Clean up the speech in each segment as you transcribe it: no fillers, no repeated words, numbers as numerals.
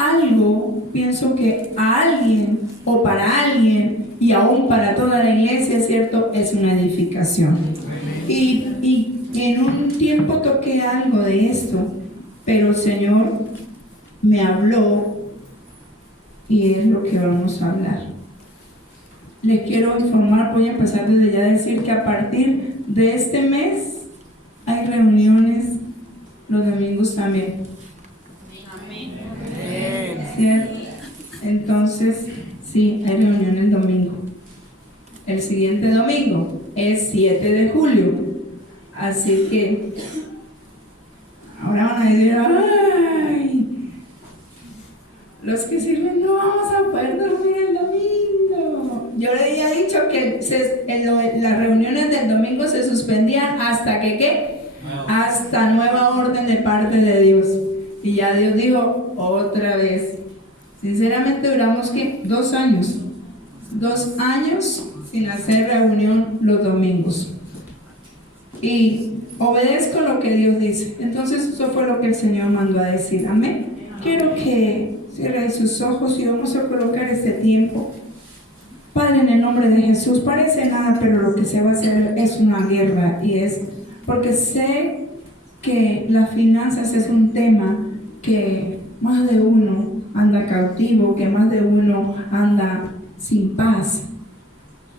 algo, pienso que a alguien o para alguien y aún para toda la iglesia, ¿cierto? Es una edificación. Y en un tiempo toqué algo de esto, pero el Señor me habló y es lo que vamos a hablar. Les quiero informar, voy a empezar desde ya a decir que a partir de este mes hay reuniones los domingos también. Amén. ¿Cierto? Entonces, sí, hay reunión el domingo. El siguiente domingo es 7 de julio. Así que ahora van a decir, ¡ay! Los que sirven no vamos a poder dormir el domingo. Yo le había dicho que las reuniones del domingo se suspendían hasta que, ¿qué? Hasta nueva orden de parte de Dios. Y ya Dios dijo otra vez. Sinceramente duramos, ¿qué? 2 años. 2 años sin hacer reunión los domingos. Y obedezco lo que Dios dice. Entonces eso fue lo que el Señor mandó a decir. Amén. Quiero que cierren sus ojos y vamos a colocar este tiempo. Padre, en el nombre de Jesús, parece nada, pero lo que se va a hacer es una guerra. Y es porque sé que las finanzas es un tema que más de uno anda cautivo, que más de uno anda sin paz,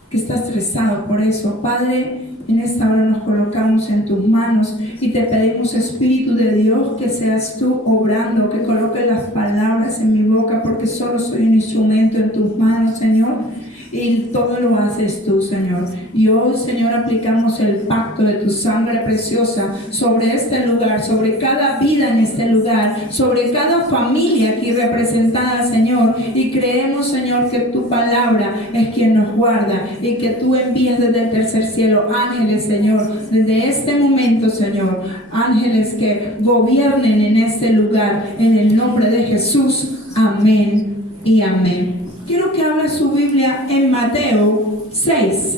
que está estresado por eso. Padre, en esta hora nos colocamos en tus manos y te pedimos, Espíritu de Dios, que seas tú obrando, que coloques las palabras en mi boca, porque solo soy un instrumento en tus manos, Señor. Y todo lo haces tú, Señor. Y hoy, Señor, aplicamos el pacto de tu sangre preciosa sobre este lugar, sobre cada vida en este lugar, sobre cada familia aquí representada, Señor. Y creemos, Señor, que tu palabra es quien nos guarda y que tú envías desde el tercer cielo ángeles, Señor, desde este momento, Señor, ángeles que gobiernen en este lugar, en el nombre de Jesús. Amén y amén. Quiero que abra su Biblia en Mateo 6.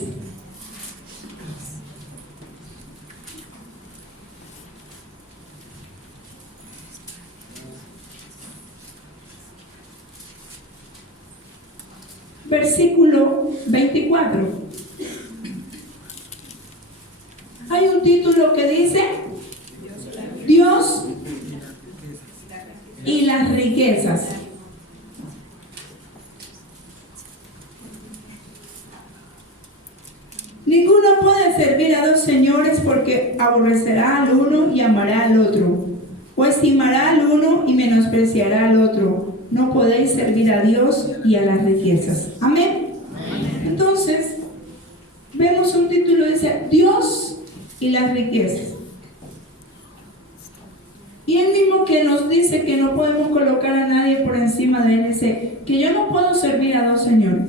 Versículo 24. Hay un título que dice Dios y las riquezas. Ninguno puede servir a 2 señores, porque aborrecerá al uno y amará al otro, o estimará al uno y menospreciará al otro. No podéis servir a Dios y a las riquezas. Amén. Entonces, vemos un título que dice Dios y las riquezas. Y él mismo que nos dice que no podemos colocar a nadie por encima de él, dice que yo no puedo servir a 2 señores.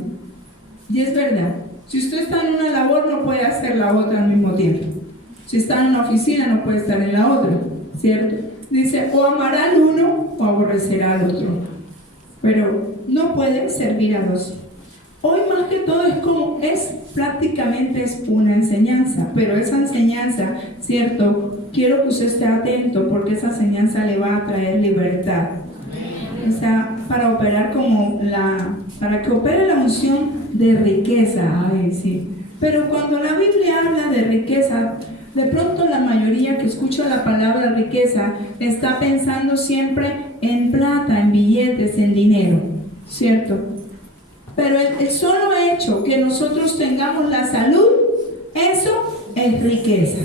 Y es verdad. Si usted está en una labor, no puede hacer la otra al mismo tiempo. Si está en una oficina, no puede estar en la otra, ¿cierto? Dice, o amará al uno o aborrecerá al otro. Pero no puede servir a 2. Hoy más que todo prácticamente es una enseñanza, pero esa enseñanza, ¿cierto? Quiero que usted esté atento, porque esa enseñanza le va a traer libertad. O sea, para que opere la unción de riqueza. Ay, sí. Pero cuando la Biblia habla de riqueza, de pronto la mayoría que escucha la palabra riqueza está pensando siempre en plata, en billetes, en dinero, ¿cierto? Pero el solo hecho que nosotros tengamos la salud, eso es riqueza,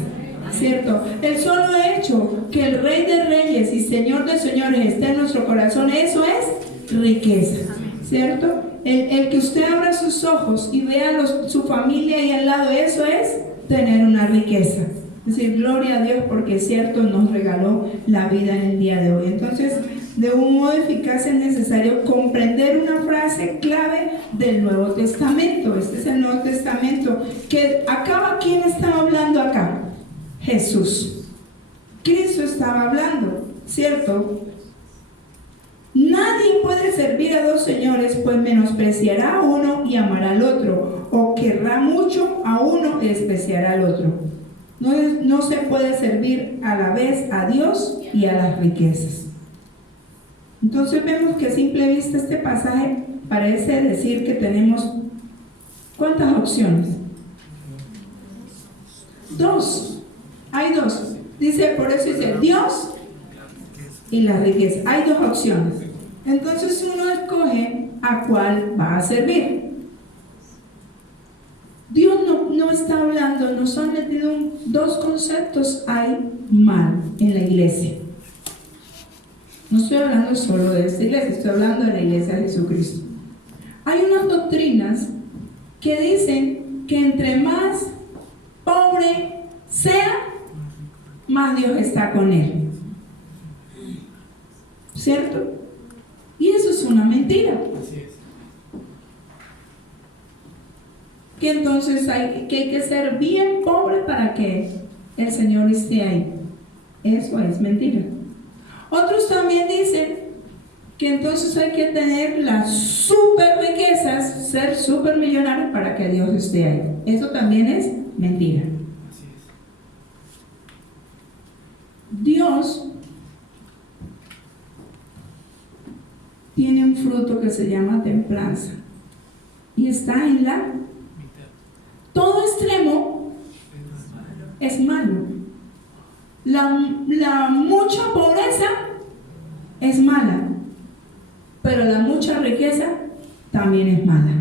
¿cierto? El solo hecho que el Rey de Reyes y Señor de Señores esté en nuestro corazón, eso es riqueza, ¿cierto? El que usted abra sus ojos y vea su familia ahí al lado, eso es tener una riqueza. Es decir, gloria a Dios, porque es cierto, nos regaló la vida en el día de hoy. Entonces, de un modo eficaz es necesario comprender una frase clave del Nuevo Testamento. Este es el Nuevo Testamento. ¿Quién estaba hablando acá? Jesús. Cristo estaba hablando, ¿cierto? Nadie puede servir a 2 señores, pues menospreciará a uno y amará al otro, o querrá mucho a uno y despreciará al otro. No se puede servir a la vez a Dios y a las riquezas. Entonces vemos que a simple vista este pasaje parece decir que tenemos ¿cuántas opciones? Dos. Hay dos. Dice, por eso dice Dios y la riqueza. Hay dos opciones. Entonces uno escoge a cuál va a servir. Dios no está hablando, nos han metido dos conceptos hay mal en la iglesia. No estoy hablando solo de esta iglesia, estoy hablando de la iglesia de Jesucristo. Hay unas doctrinas que dicen que entre más pobre sea, más Dios está con él. ¿Cierto? Y eso es una mentira. Que entonces hay que ser bien pobre para que el Señor esté ahí. Eso es mentira. Otros también dicen que entonces hay que tener las super riquezas, ser super millonario para que Dios esté ahí. Eso también es mentira. Dios tiene un fruto que se llama templanza y está en la... Todo extremo es malo. La mucha pobreza es mala, pero la mucha riqueza también es mala.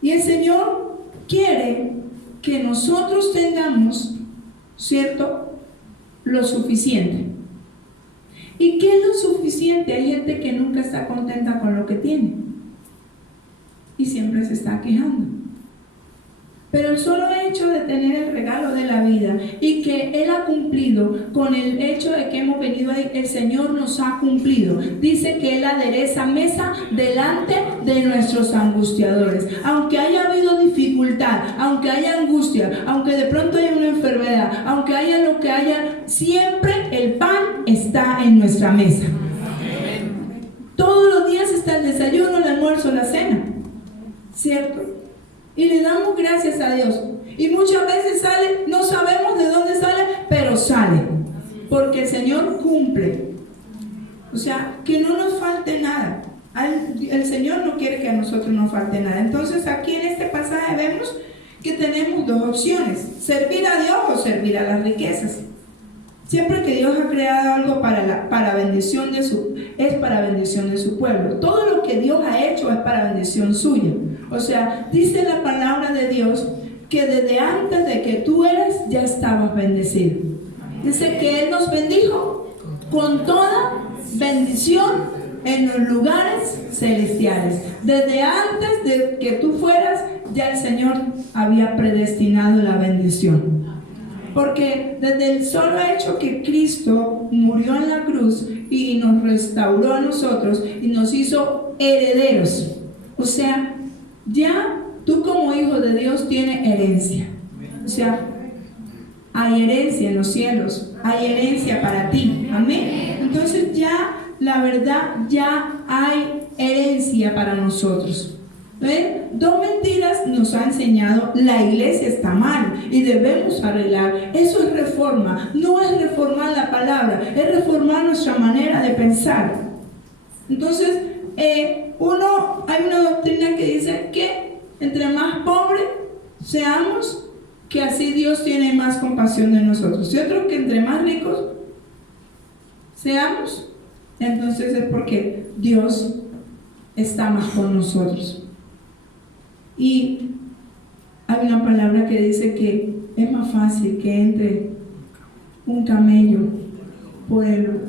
Y el Señor quiere que nosotros tengamos, ¿cierto?, lo suficiente. ¿Y qué es lo suficiente? Hay gente que nunca está contenta con lo que tiene y siempre se está quejando. Pero el solo hecho de tener el regalo de la vida y que Él ha cumplido con el hecho de que hemos venido ahí, el Señor nos ha cumplido. Dice que Él adereza mesa delante de nuestros angustiadores. Aunque haya habido dificultad, aunque haya angustia, aunque de pronto haya una enfermedad, aunque haya lo que haya, siempre el pan está en nuestra mesa. Todos los días está el desayuno, el almuerzo, la cena. ¿Cierto? Y le damos gracias a Dios. Y muchas veces sale, no sabemos de dónde sale, pero sale. Porque el Señor cumple. O sea, que no nos falte nada. El Señor no quiere que a nosotros nos falte nada. Entonces aquí en este pasaje vemos que tenemos dos opciones: servir a Dios o servir a las riquezas. Siempre que Dios ha creado algo para bendición es para bendición de su pueblo. Todo lo que Dios ha hecho es para bendición suya. O sea, dice la palabra de Dios que desde antes de que tú eres, ya estabas bendecido. Dice que Él nos bendijo con toda bendición en los lugares celestiales. Desde antes de que tú fueras, ya el Señor había predestinado la bendición. Porque desde el solo hecho que Cristo murió en la cruz y nos restauró a nosotros y nos hizo herederos, o sea, ya tú como hijo de Dios tienes herencia. O sea, hay herencia en los cielos, hay herencia para ti. Amén. Entonces ya, la verdad, ya hay herencia para nosotros. ¿Ven? Dos mentiras nos ha enseñado: la iglesia está mal y debemos arreglar. Eso es reforma. No es reformar la palabra, es reformar nuestra manera de pensar. Entonces, hay una doctrina que dice que entre más pobres seamos, que así Dios tiene más compasión de nosotros. Y otro, que entre más ricos seamos, entonces es porque Dios está más con nosotros. Y hay una palabra que dice que es más fácil que entre un camello por el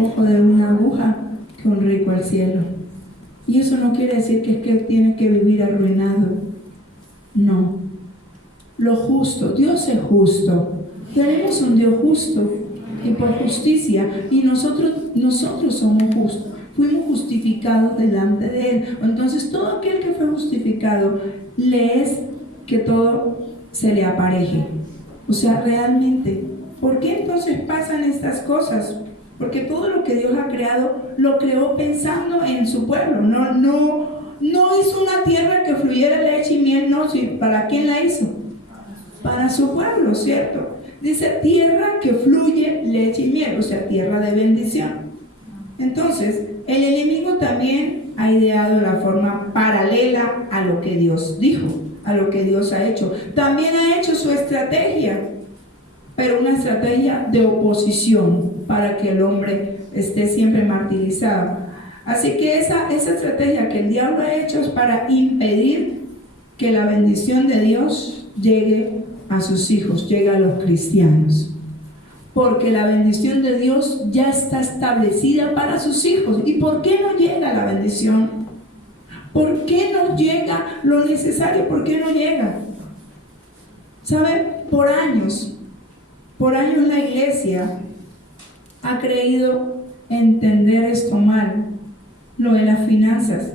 ojo de una aguja que un rico al cielo. Y eso no quiere decir que es que tienes que vivir arruinado. No. Lo justo, Dios es justo. Tenemos un Dios justo y por justicia, y nosotros somos justos. Fuimos justificados delante de Él. Entonces todo aquel que fue justificado le es que todo se le apareje. O sea, realmente, ¿por qué entonces pasan estas cosas? Porque todo lo que Dios ha creado, lo creó pensando en su pueblo. No hizo una tierra que fluyera leche y miel, no. ¿Para quién la hizo? Para su pueblo, ¿cierto? Dice tierra que fluye leche y miel, o sea, tierra de bendición. Entonces, el enemigo también ha ideado la forma paralela a lo que Dios dijo, a lo que Dios ha hecho. También ha hecho su estrategia, pero una estrategia de oposición para que el hombre esté siempre martirizado. Así que esa estrategia que el diablo ha hecho es para impedir que la bendición de Dios llegue a sus hijos, llegue a los cristianos. Porque la bendición de Dios ya está establecida para sus hijos. ¿Y por qué no llega la bendición? ¿Por qué no llega lo necesario? ¿Por qué no llega? ¿Saben? Por años la iglesia ha creído entender esto mal, lo de las finanzas.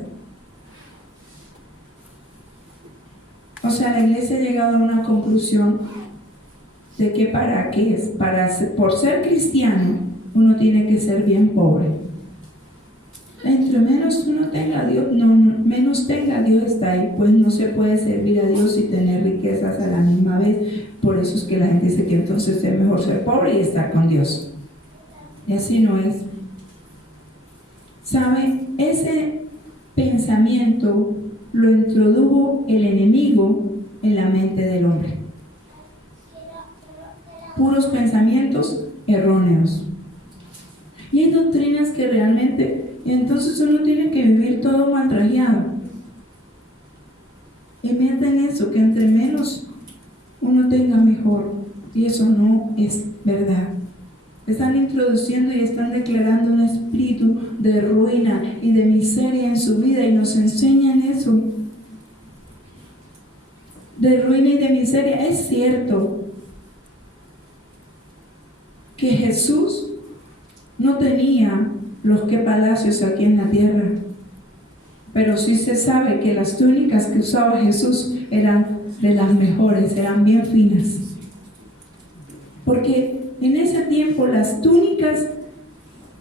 O sea, la iglesia ha llegado a una conclusión de que para qué es, por ser cristiano, uno tiene que ser bien pobre. Entre menos uno tenga a Dios, menos tenga a Dios está ahí, pues no se puede servir a Dios y tener riquezas a la misma vez. Por eso es que la gente dice que entonces es mejor ser pobre y estar con Dios. Y así no es. ¿Sabe? Ese pensamiento lo introdujo el enemigo en la mente del hombre. Puros pensamientos erróneos. Y hay doctrinas que realmente, entonces uno tiene que vivir todo maltrajeado. Y mienten eso, que entre menos uno tenga mejor. Y eso no es verdad. Están introduciendo y están declarando un espíritu de ruina y de miseria en su vida y nos enseñan eso. De ruina y de miseria. Es cierto que Jesús no tenía los que palacios aquí en la tierra, pero sí se sabe que las túnicas que usaba Jesús eran de las mejores, eran bien finas, porque en ese tiempo las túnicas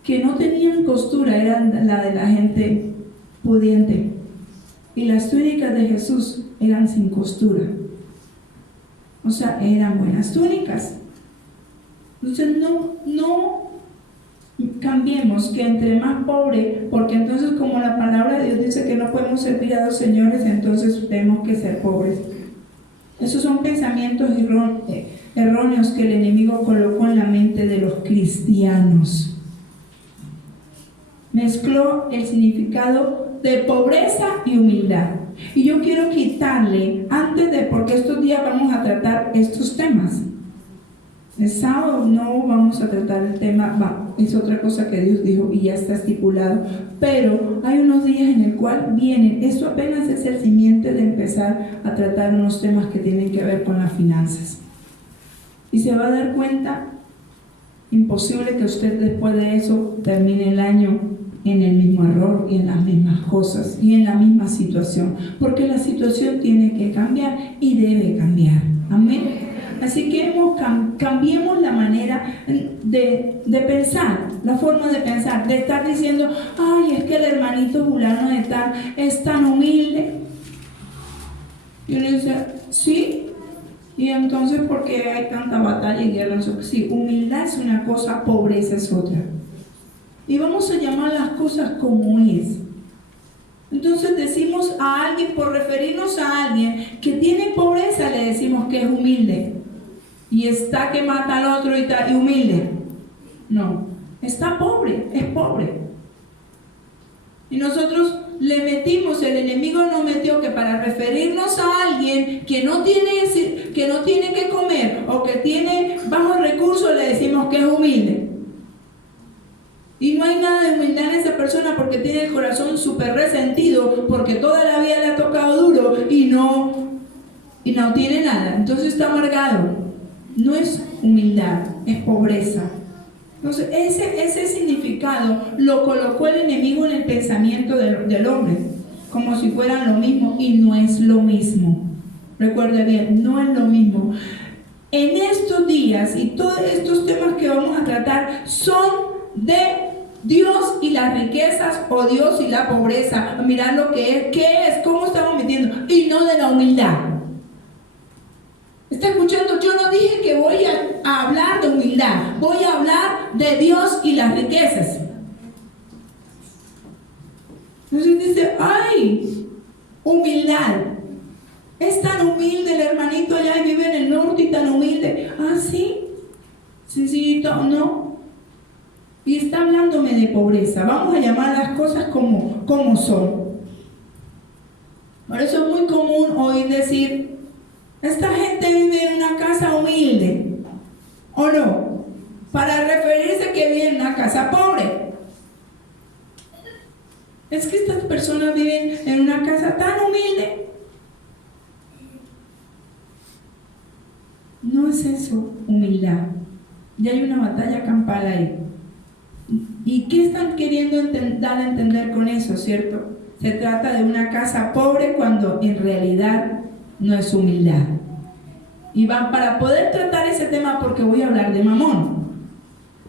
que no tenían costura eran la de la gente pudiente, y las túnicas de Jesús eran sin costura, o sea, eran buenas túnicas. Entonces no cambiemos que entre más pobre, porque entonces como la palabra de Dios dice que no podemos servir a dos señores, entonces tenemos que ser pobres. Esos son pensamientos erróneos que el enemigo colocó en la mente de los cristianos. Mezcló el significado de pobreza y humildad. Y yo quiero quitarle, porque estos días vamos a tratar estos temas. El sábado no vamos a tratar el tema, es otra cosa que Dios dijo y ya está estipulado, pero hay unos días en el cual vienen, esto apenas es el simiente de empezar a tratar unos temas que tienen que ver con las finanzas. Y se va a dar cuenta, imposible que usted después de eso termine el año en el mismo error y en las mismas cosas y en la misma situación, porque la situación tiene que cambiar y debe cambiar. Amén. Así que cambiemos la manera de pensar, la forma de pensar, de estar diciendo, ay, es que el hermanito fulano de tal es tan humilde. Y uno dice, sí, y entonces ¿por qué hay tanta batalla y guerra? Sí, humildad es una cosa, pobreza es otra. Y vamos a llamar las cosas como es. Entonces decimos a alguien, por referirnos a alguien que tiene pobreza, le decimos que es humilde. Y está que mata al otro y humilde. No, está pobre, es pobre. Y nosotros le metimos, el enemigo nos metió que para referirnos a alguien que no tiene que comer o que tiene bajos recursos, le decimos que es humilde. Y no hay nada de humildad en esa persona porque tiene el corazón súper resentido, porque toda la vida le ha tocado duro y no tiene nada. Entonces está amargado. No es humildad, es pobreza. Entonces ese significado lo colocó el enemigo en el pensamiento del hombre, como si fueran lo mismo, y no es lo mismo. Recuerde bien, no es lo mismo. En estos días y todos estos temas que vamos a tratar son de Dios y las riquezas, o Dios y la pobreza. Mirar lo que es, qué es, cómo estamos metiendo, y no de la humildad. ¿Está escuchando? Yo no dije que voy a hablar de humildad, voy a hablar de Dios y las riquezas. Entonces dice, ¡ay! Humildad. Es tan humilde el hermanito allá y vive en el norte y tan humilde. Ah, sí. Sencillito, no. Y está hablándome de pobreza. Vamos a llamar las cosas como son. Por eso es muy común oír decir, esta gente vive en una casa humilde. ¿O no? Para referirse que vive en una casa pobre. Es que estas personas viven en una casa tan humilde. No es eso, humildad. Ya hay una batalla campal ahí. ¿Y qué están queriendo dar a entender con eso, cierto? Se trata de una casa pobre cuando en realidad no es humildad. Y para poder tratar ese tema, porque voy a hablar de Mamón,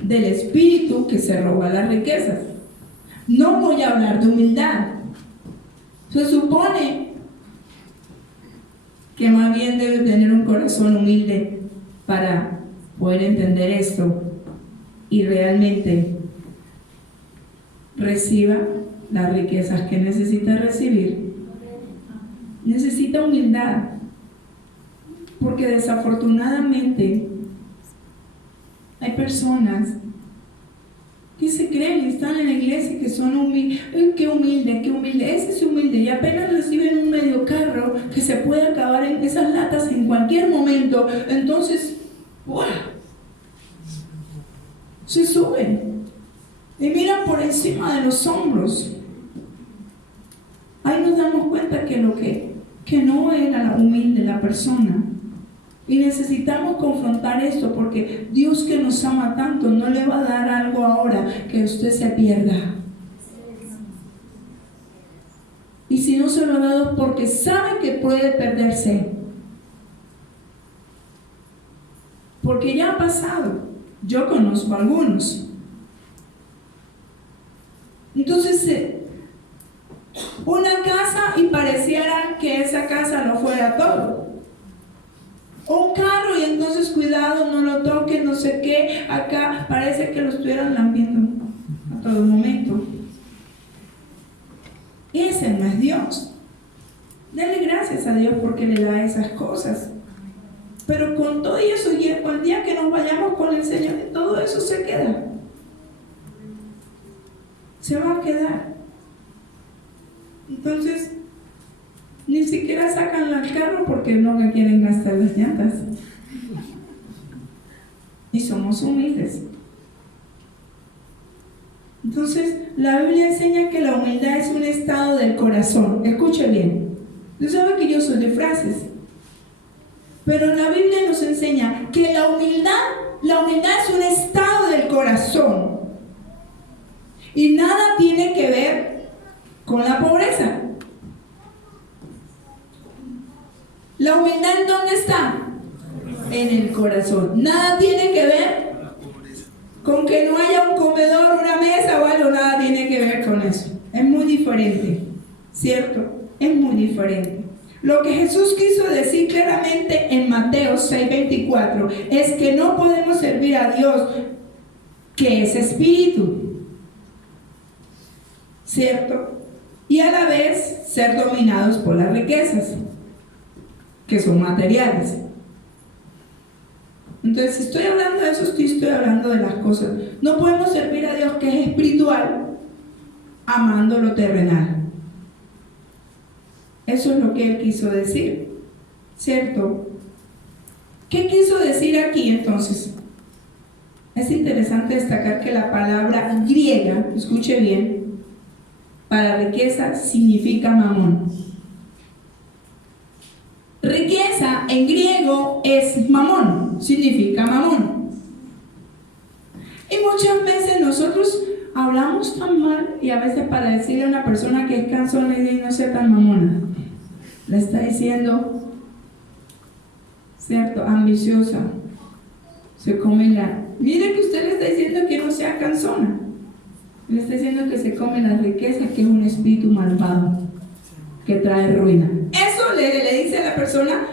del espíritu que se roba las riquezas. No voy a hablar de humildad. Se supone que más bien debe tener un corazón humilde para poder entender esto y realmente reciba las riquezas que necesita recibir. Necesita humildad, porque desafortunadamente hay personas que se creen y están en la iglesia que son humildes. Qué humilde, ese es humilde y apenas reciben un medio carro que se puede acabar en esas latas en cualquier momento, entonces ¡buah! Se suben y miran por encima de los hombros. Ahí nos damos cuenta que no era humilde la persona. Y necesitamos confrontar esto, porque Dios, que nos ama tanto, no le va a dar algo ahora que usted se pierda. Y si no se lo ha dado es porque sabe que puede perderse. Porque ya ha pasado. Yo conozco a algunos. Entonces, una casa y pareciera que esa casa no fuera todo. Un carro y entonces cuidado, no lo toques, no sé qué. Acá parece que lo estuvieran lambiendo a todo momento. Ese no es Dios. Dele gracias a Dios porque le da esas cosas. Pero con todo eso, y el día que nos vayamos con el Señor, todo eso se queda. Se va a quedar. Entonces, ni siquiera sacan el carro porque no le quieren gastar las llantas. Y somos humildes. Entonces, la Biblia enseña que la humildad es un estado del corazón. Escuche bien. Usted sabe que yo soy de frases. Pero la Biblia nos enseña que la humildad es un estado del corazón. Y nada tiene que ver con la pobreza. ¿La humildad en dónde está? En el corazón. Nada tiene que ver con que no haya un comedor, una mesa o algo. Nada tiene que ver con eso. Es muy diferente, ¿cierto? Es muy diferente. Lo que Jesús quiso decir claramente en Mateo 6:24 es que no podemos servir a Dios, que es espíritu, ¿cierto? Y a la vez ser dominados por las riquezas, que son materiales. Entonces, si estoy hablando de eso, estoy hablando de las cosas. No podemos servir a Dios, que es espiritual, amando lo terrenal. Eso es lo que Él quiso decir, ¿cierto? ¿Qué quiso decir aquí entonces? Es interesante destacar que la palabra griega, escuche bien, para riqueza significa mamón. Riqueza en griego es mamón, significa mamón. Y muchas veces nosotros hablamos tan mal, y a veces para decirle a una persona que es cansona y no sea tan mamona, le está diciendo, ¿cierto? Ambiciosa. Se come mire que usted le está diciendo que no sea cansona. Le está diciendo que se come las riquezas, que es un espíritu malvado que trae ruina. Eso le dice a la persona.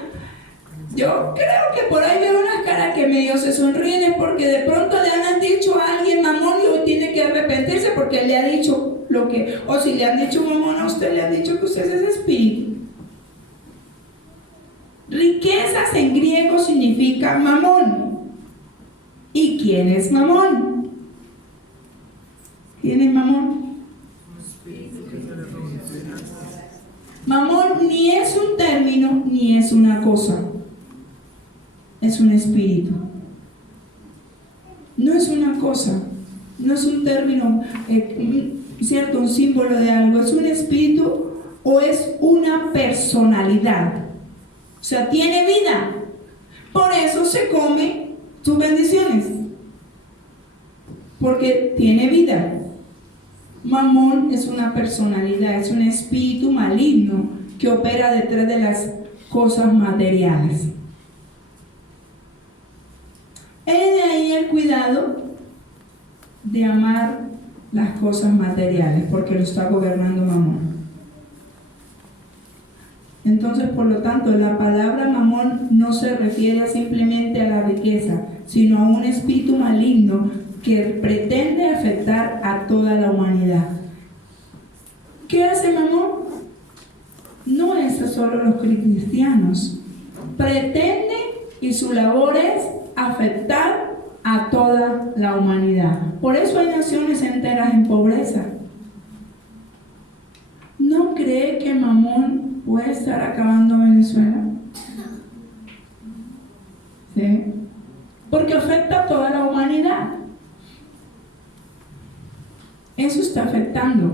Yo creo que por ahí veo unas caras que medio se sonríen, porque de pronto le han dicho a alguien mamón y hoy tiene que que arrepentirse porque le ha dicho lo que, o si le han dicho mamón a usted, le han dicho que usted es espíritu. Riquezas en griego significa mamón. ¿Y quién es mamón? ¿Quién es mamón? Mamón ni es un término ni es una cosa, es un espíritu. No es una cosa, no es un término, cierto, un símbolo de algo, es un espíritu o es una personalidad. O sea, tiene vida. Por eso se come sus bendiciones, porque tiene vida. Mamón es una personalidad, es un espíritu maligno que opera detrás de las cosas materiales. Es de ahí el cuidado de amar las cosas materiales, porque lo está gobernando mamón. Entonces, por lo tanto, la palabra mamón no se refiere simplemente a la riqueza, sino a un espíritu maligno que pretende afectar a toda la humanidad. ¿Qué hace mamón? No es a solo los cristianos. Pretende y su labor es afectar a toda la humanidad. Por eso hay naciones enteras en pobreza. ¿No cree que mamón puede estar acabando Venezuela? ¿Sí? Porque afecta a toda la humanidad. Eso está afectando.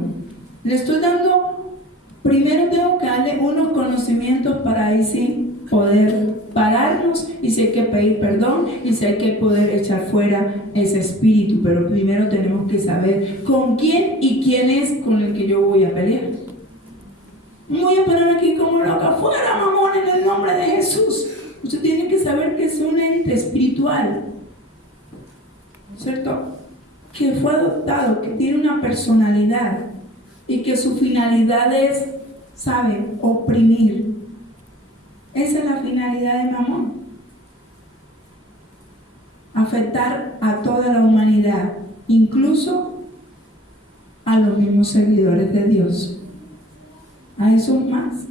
Le estoy dando, primero tengo que darle unos conocimientos para ahí sí poder pararnos, y si hay que pedir perdón, y si hay que poder echar fuera ese espíritu. Pero primero tenemos que saber con quién y quién es con el que yo voy a pelear. No voy a parar aquí como loca, fuera mamón en el nombre de Jesús. Usted tiene que saber que es un ente espiritual, ¿cierto? Que fue adoptado, que tiene una personalidad y que su finalidad es, ¿sabe?, oprimir. Esa es la finalidad de mamón. Afectar a toda la humanidad, incluso a los mismos seguidores de Dios. A esos más.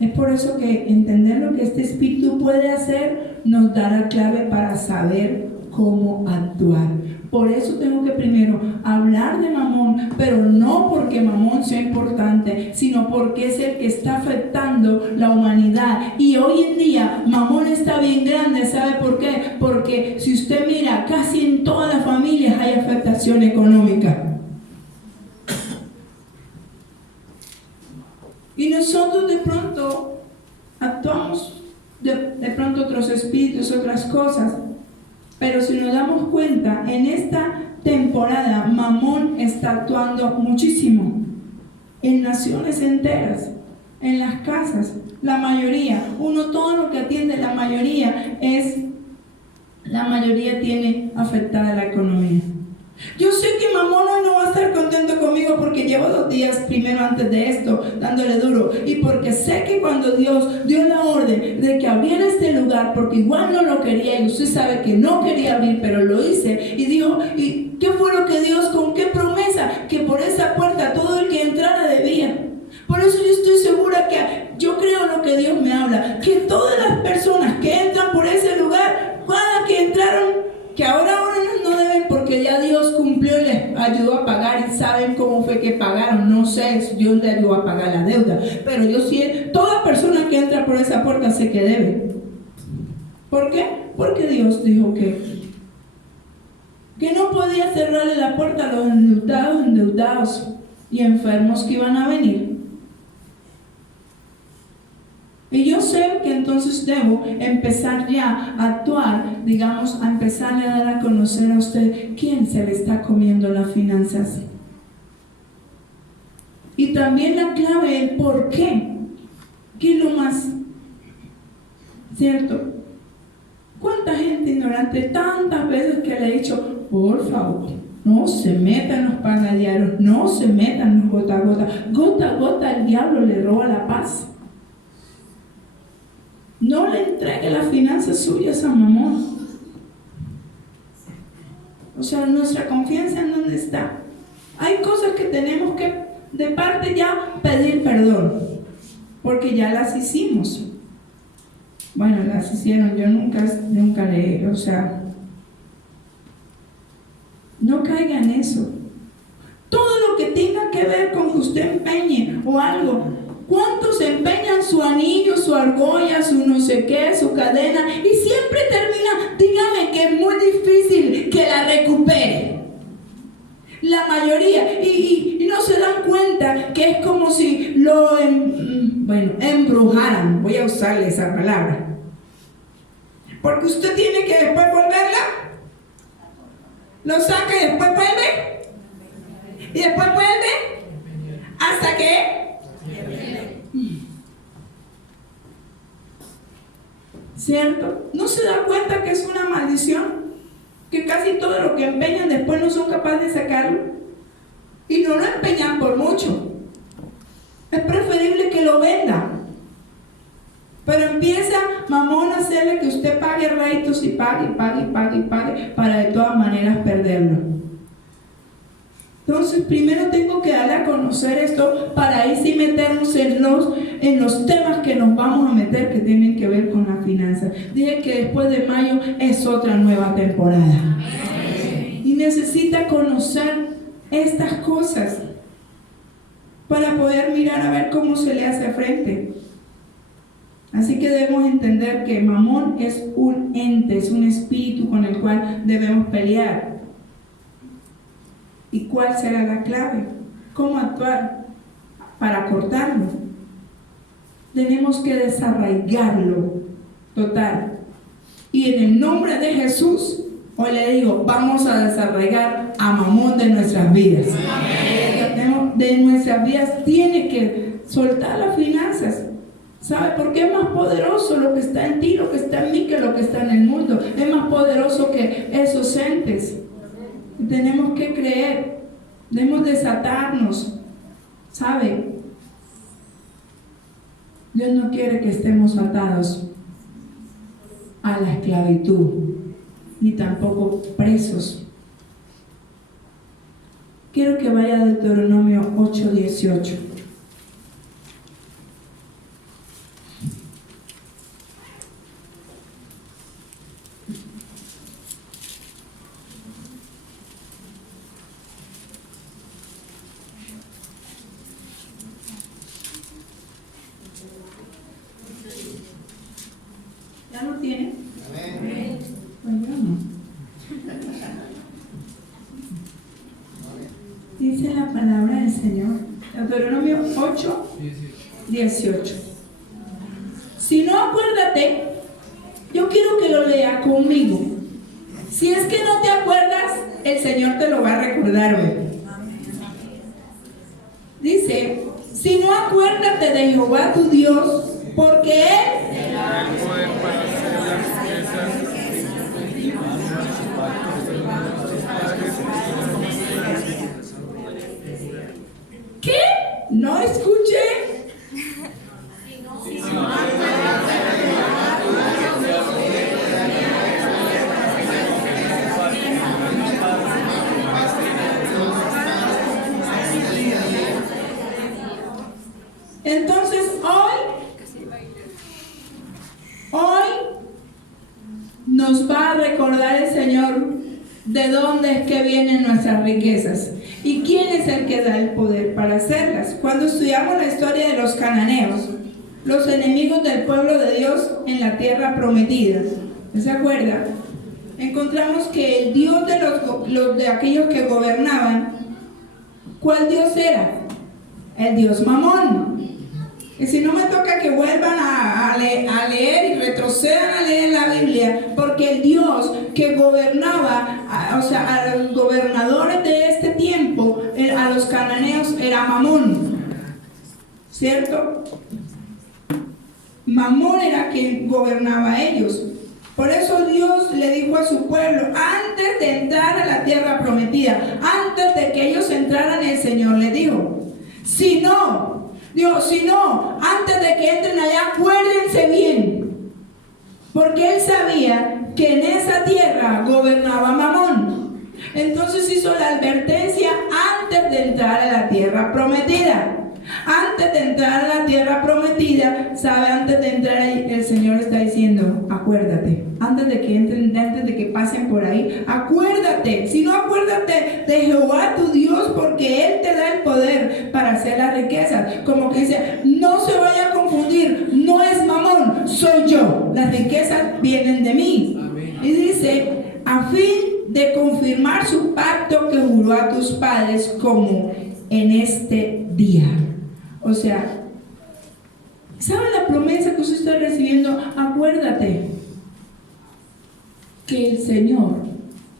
Es por eso que entender lo que este espíritu puede hacer nos da la clave para saber cómo actuar. Por eso tengo que primero hablar de mamón, pero no porque mamón sea importante, sino porque es el que está afectando la humanidad. Y hoy en día mamón está bien grande. ¿Sabe por qué? Porque si usted mira, casi en todas las familias hay afectación económica. Y nosotros de pronto actuamos, de pronto otros espíritus, otras cosas. Pero si nos damos cuenta, en esta temporada mamón está actuando muchísimo. En naciones enteras, en las casas, la mayoría. Todo lo que atiende la mayoría tiene afectada la economía. Yo sé que mamón no va a estar contento conmigo porque llevo 2 días primero antes de esto dándole duro, y porque sé que cuando Dios dio la orden de que abriera este lugar, porque igual no lo quería y usted sabe que no quería abrir, pero lo hice, y dijo, ¿y qué fue lo que Dios, con qué promesa? Que por esa puerta todo el que entrara debía. Por eso yo estoy segura que yo creo en lo que Dios me habla, que todas las personas que entran por ese lugar, cada que entraron, que ahora no deben porque ya Dios cumplió y les ayudó a pagar, y saben cómo fue que pagaron, no sé si Dios le ayudó a pagar la deuda, pero yo sé, toda persona que entra por esa puerta sé que debe. ¿Por qué? Porque Dios dijo que no podía cerrarle la puerta a los endeudados y enfermos que iban a venir. Y yo sé que entonces debo empezar ya a actuar, digamos, a empezarle a dar a conocer a usted quién se le está comiendo las finanzas. Y también la clave, el por qué. ¿Qué es lo más cierto? ¿Cuánta gente ignorante tantas veces que le he dicho, por favor, no se metan los panadiarios, no se metan los gota a gota? Gota a gota el diablo le roba la paz. No le entregue las finanzas suyas a mamón. O sea, nuestra confianza en dónde está. Hay cosas que tenemos que de parte ya pedir perdón, porque ya las hicimos. Bueno, las hicieron, yo nunca le, o sea, no caiga en eso. Todo lo que tenga que ver con que usted empeñe o algo. ¿Cuántos empeñan su anillo, su argolla, su no sé qué, su cadena? Y siempre termina, dígame que es muy difícil que la recupere. La mayoría. Y no se dan cuenta que es como si lo embrujaran. Voy a usarle esa palabra. Porque usted tiene que después volverla. Lo saca y después vuelve. Y después vuelve. Hasta que... ¿Cierto? ¿No se da cuenta que es una maldición? Que casi todo lo que empeñan después no son capaces de sacarlo. Y no lo empeñan por mucho. Es preferible que lo venda. Pero empieza Mamón a hacerle que usted pague réditos y pague para de todas maneras perderlo. Entonces primero tengo que darle a conocer esto para ahí sí meternos en los temas que nos vamos a meter que tienen que ver con las finanzas. Dije que después de mayo es otra nueva temporada. Y necesita conocer estas cosas para poder mirar a ver cómo se le hace frente. Así que debemos entender que Mamón es un ente, es un espíritu con el cual debemos pelear. ¿Y cuál será la clave? ¿Cómo actuar para cortarlo? Tenemos que desarraigarlo total. Y en el nombre de Jesús, hoy le digo, vamos a desarraigar a Mamón de nuestras vidas. De nuestras vidas tiene que soltar las finanzas. ¿Sabe por qué es más poderoso lo que está en ti, lo que está en mí, que lo que está en el mundo? Es más poderoso que esos entes. Tenemos que creer, debemos desatarnos, ¿sabe? Dios no quiere que estemos atados a la esclavitud, ni tampoco presos. Quiero que vaya a Deuteronomio 8:18. ¿Ya lo tiene? Amén. Pues yo no. Dice la palabra del Señor, Deuteronomio 8:18. Si no, acuérdate, yo quiero que lo lea conmigo. Si es que no te acuerdas, el Señor te lo va a recordar hoy. Dice, si no, acuérdate de Jehová tu Dios, porque Él te da poder para hacer las riquezas. ¿Qué? ¿No escuché? Entonces hoy nos va a recordar el Señor de dónde es que vienen nuestras riquezas y quién es el que da el poder para hacerlas. Cuando estudiamos la historia de los cananeos, los enemigos del pueblo de Dios en la tierra prometida, ¿se acuerdan? Encontramos que el Dios de aquellos que gobernaban, ¿cuál Dios era? El Dios Mamón. Y si no me toca que vuelvan a leer y retrocedan a leer la Biblia, porque el Dios que gobernaba, o sea, a los gobernadores de este tiempo, a los cananeos, era Mamón, ¿cierto? Mamón era quien gobernaba a ellos. Por eso Dios le dijo a su pueblo, antes de entrar a la tierra prometida, antes de que ellos entraran, el Señor le dijo, si no, antes de que entren allá, acuérdense bien, porque Él sabía que en esa tierra gobernaba Mamón. Entonces hizo la advertencia antes de entrar a la tierra prometida. Antes de entrar a la tierra prometida, ¿sabe? Antes de entrar ahí, el Señor está diciendo, acuérdate. Antes de que entren, antes de que pasen por ahí, acuérdate. Si no, acuérdate de Jehová tu Dios, porque Él te da el poder para hacer las riquezas. Como que dice, no se vaya a confundir, no es Mamón, soy yo. Las riquezas vienen de mí. Amén. Y dice, a fin de confirmar su pacto que juró a tus padres, como en este día. O sea, ¿saben la promesa que usted está recibiendo? Acuérdate que el Señor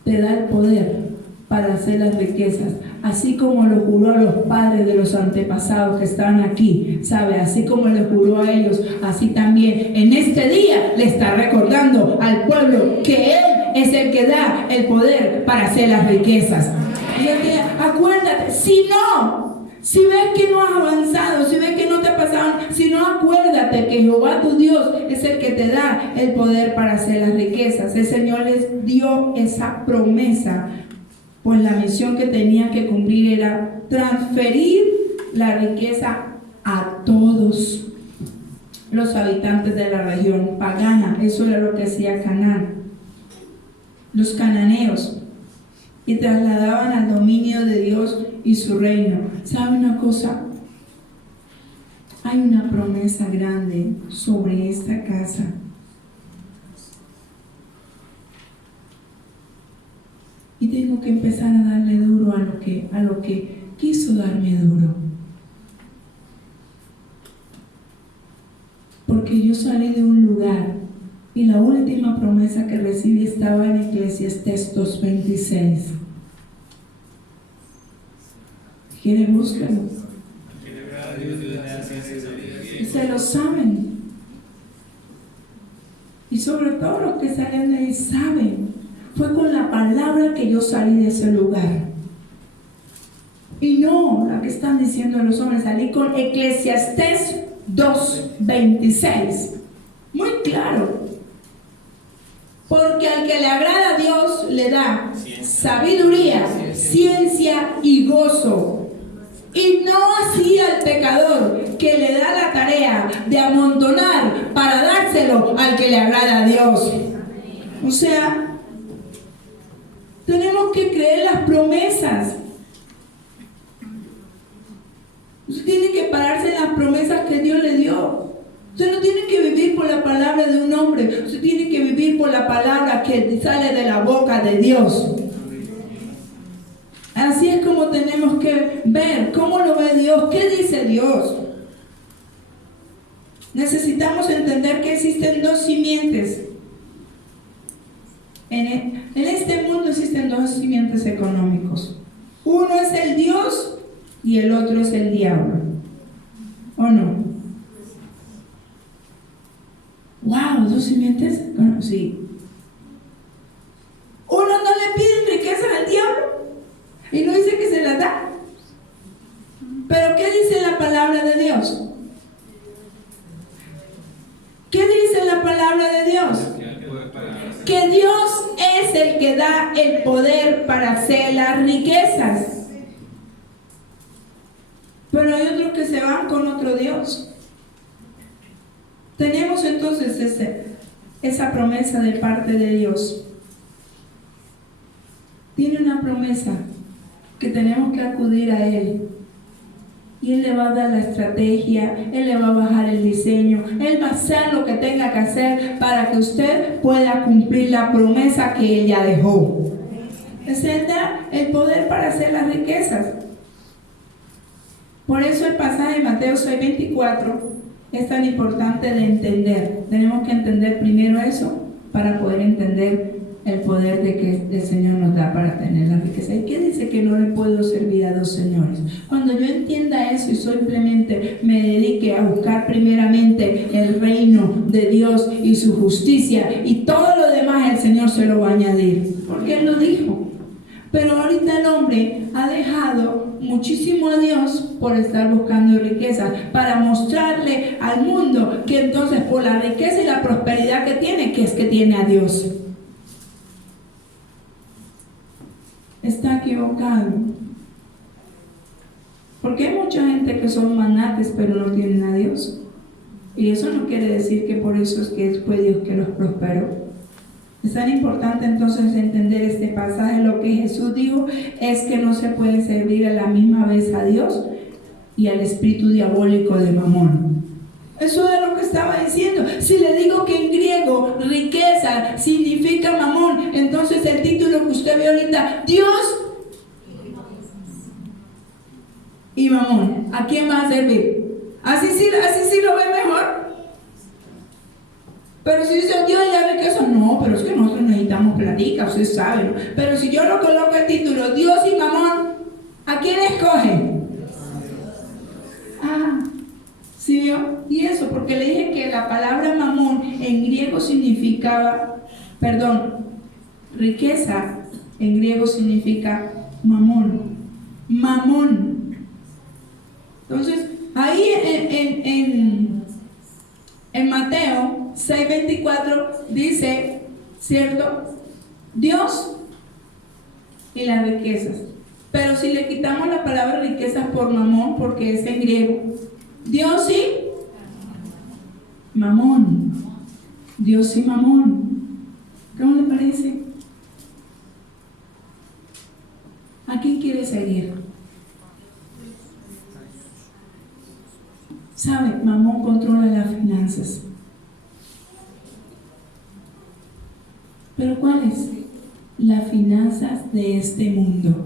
te da el poder para hacer las riquezas, así como lo juró a los padres de los antepasados que estaban aquí, ¿sabe? Así como le juró a ellos, así también en este día le está recordando al pueblo que Él es el que da el poder para hacer las riquezas. Acuérdate, si ves que no has avanzado, si ves que no te pasaron, si no, acuérdate que Jehová tu Dios es el que te da el poder para hacer las riquezas. El Señor les dio esa promesa, pues la misión que tenía que cumplir era transferir la riqueza a todos los habitantes de la región pagana. Eso era lo que hacía Canaán, los cananeos, y trasladaban al dominio de Dios y su reino. ¿Sabe una cosa? Hay una promesa grande sobre esta casa. Y tengo que empezar a darle duro a lo que quiso darme duro. Porque yo salí de un lugar y la última promesa que recibí estaba en Eclesiastés 2:26. ¿Quiere búsquelo? Y se lo saben. Y sobre todo los que salen de ahí saben. Fue con la palabra que yo salí de ese lugar. Y no la que están diciendo los hombres. Salí con Eclesiastés 2:26. Muy claro. Porque al que le agrada a Dios le da sabiduría, ciencia y gozo. Y no así al pecador, que le da la tarea de amontonar para dárselo al que le agrada a Dios. O sea, tenemos que creer las promesas. Usted tiene que pararse en las promesas que Dios le dio. Usted no tiene que vivir por la palabra de un hombre. Usted tiene que vivir por la palabra que sale de la boca de Dios. Así es como tenemos que ver cómo lo ve Dios, qué dice Dios. Necesitamos entender que existen dos simientes. En este mundo existen dos simientes económicos. Uno es el Dios y el otro es el diablo. ¿O no? ¡Wow! ¿Dos simientes? Bueno, sí. Uno no le pide riqueza al diablo y no dice que se la da. Pero ¿qué dice la palabra de Dios? ¿Qué dice la palabra de Dios? Que Dios es el que da el poder para hacer las riquezas. Pero hay otros que se van con otro Dios. Tenemos entonces esa promesa de parte de Dios. Tiene una promesa que tenemos que acudir a Él. Y Él le va a dar la estrategia, Él le va a bajar el diseño, Él va a hacer lo que tenga que hacer para que usted pueda cumplir la promesa que Él ya dejó. Es Él da el poder para hacer las riquezas. Por eso el pasaje de Mateo 6:24 es tan importante de entender. Tenemos que entender primero eso para poder entender el poder de que el Señor nos da para tener la riqueza. ¿Y qué dice? Que no le puedo servir a dos señores. Cuando yo entienda eso y simplemente me dedique a buscar primeramente el reino de Dios y su justicia, y todo lo demás el Señor se lo va a añadir, porque Él lo dijo. Pero ahorita el hombre ha dejado muchísimo a Dios por estar buscando riqueza, para mostrarle al mundo que entonces por la riqueza y la prosperidad que tiene, que es que tiene a Dios. está equivocado. Porque hay mucha gente que son magnates pero no tienen a Dios. Y eso no quiere decir que por eso es que fue Dios que los prosperó. Es tan importante entonces entender este pasaje. Lo que Jesús dijo es que no se puede servir a la misma vez a Dios y al espíritu diabólico de Mamón. Eso es lo que estaba diciendo. Si le digo que en griego riqueza significa mamón, entonces el título que usted ve ahorita, Dios y mamón, ¿a quién va a servir? Así sí lo ve mejor. Pero si dice Dios y la riqueza, no, pero es que nosotros necesitamos platica, usted sabe, ¿no? Pero si yo lo coloco el título Dios y mamón, ¿a quién escoge? ¿Sí vio? Y eso, porque le dije que la palabra mamón en griego significaba, riqueza en griego significa mamón. Mamón. Entonces, ahí en Mateo 6:24 dice, ¿cierto? Dios y las riquezas. Pero si le quitamos la palabra riquezas por mamón, porque es en griego, Dios y mamón. Dios y mamón. ¿Cómo le parece? ¿A quién quiere seguir? ¿Sabe? Mamón controla las finanzas. ¿Pero cuáles? Las finanzas de este mundo.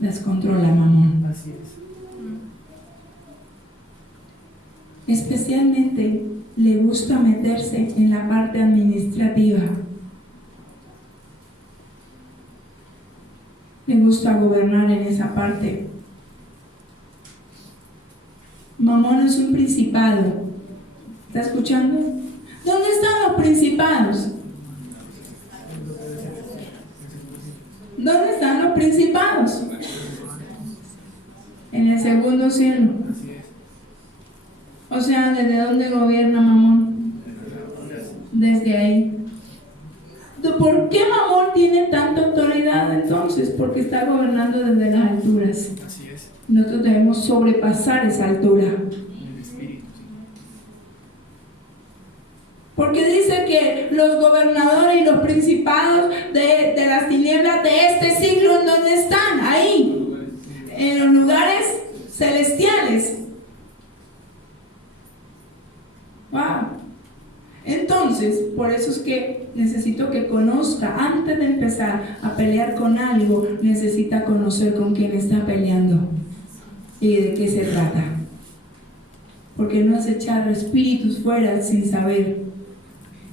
Las controla mamón. Así es. Especialmente le gusta meterse en la parte administrativa. Le gusta gobernar en esa parte. Mamón es un principado. ¿Está escuchando? ¿Dónde están los principados? ¿Dónde están los principados? En el segundo cielo. O sea, ¿desde dónde gobierna Mamón? Desde ahí. ¿Por qué Mamón tiene tanta autoridad entonces? Porque está gobernando desde las alturas. Así es. Nosotros debemos sobrepasar esa altura. El espíritu. Porque dice que los gobernadores y los principados de las tinieblas de este siglo, ¿en dónde están? Ahí, en los lugares celestiales. Wow. Entonces, por eso es que necesito que conozca, antes de empezar a pelear con algo, necesita conocer con quién está peleando y de qué se trata. Porque no es echar espíritus fuera sin saber.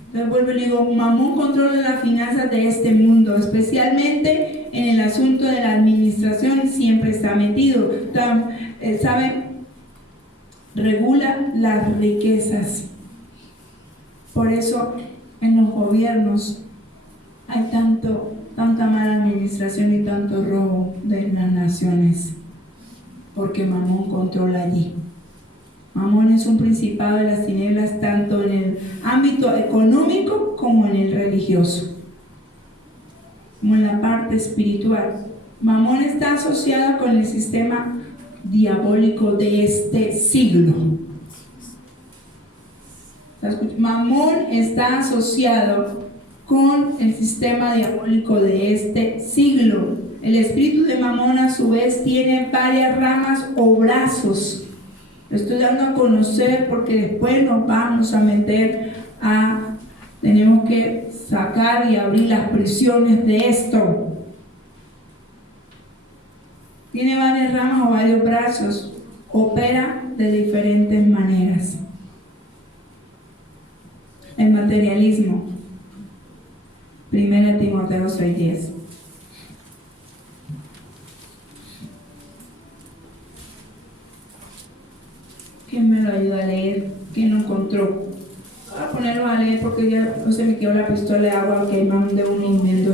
Entonces vuelvo y le digo, Mamón controla las finanzas de este mundo, especialmente en el asunto de la administración, siempre está metido. ¿Saben? Regula las riquezas. Por eso en los gobiernos hay tanta mala administración y tanto robo de las naciones, porque Mamón controla allí. Mamón es un principado de las tinieblas tanto en el ámbito económico como en el religioso, como en la parte espiritual. Mamón está asociado con el sistema diabólico de este siglo. Mamón está asociado con el sistema diabólico de este siglo. El espíritu de Mamón a su vez tiene varias ramas o brazos. Lo estoy dando a conocer porque después nos vamos a meter tenemos que sacar y abrir las prisiones de esto. Tiene varias ramas o varios brazos. Opera de diferentes maneras. El materialismo. 1 Timoteo 6:10. ¿Quién me lo ayuda a leer? ¿Quién lo encontró? Voy a ponerlo a leer porque ya no se me quedó la pistola de agua que mandé un inmendo.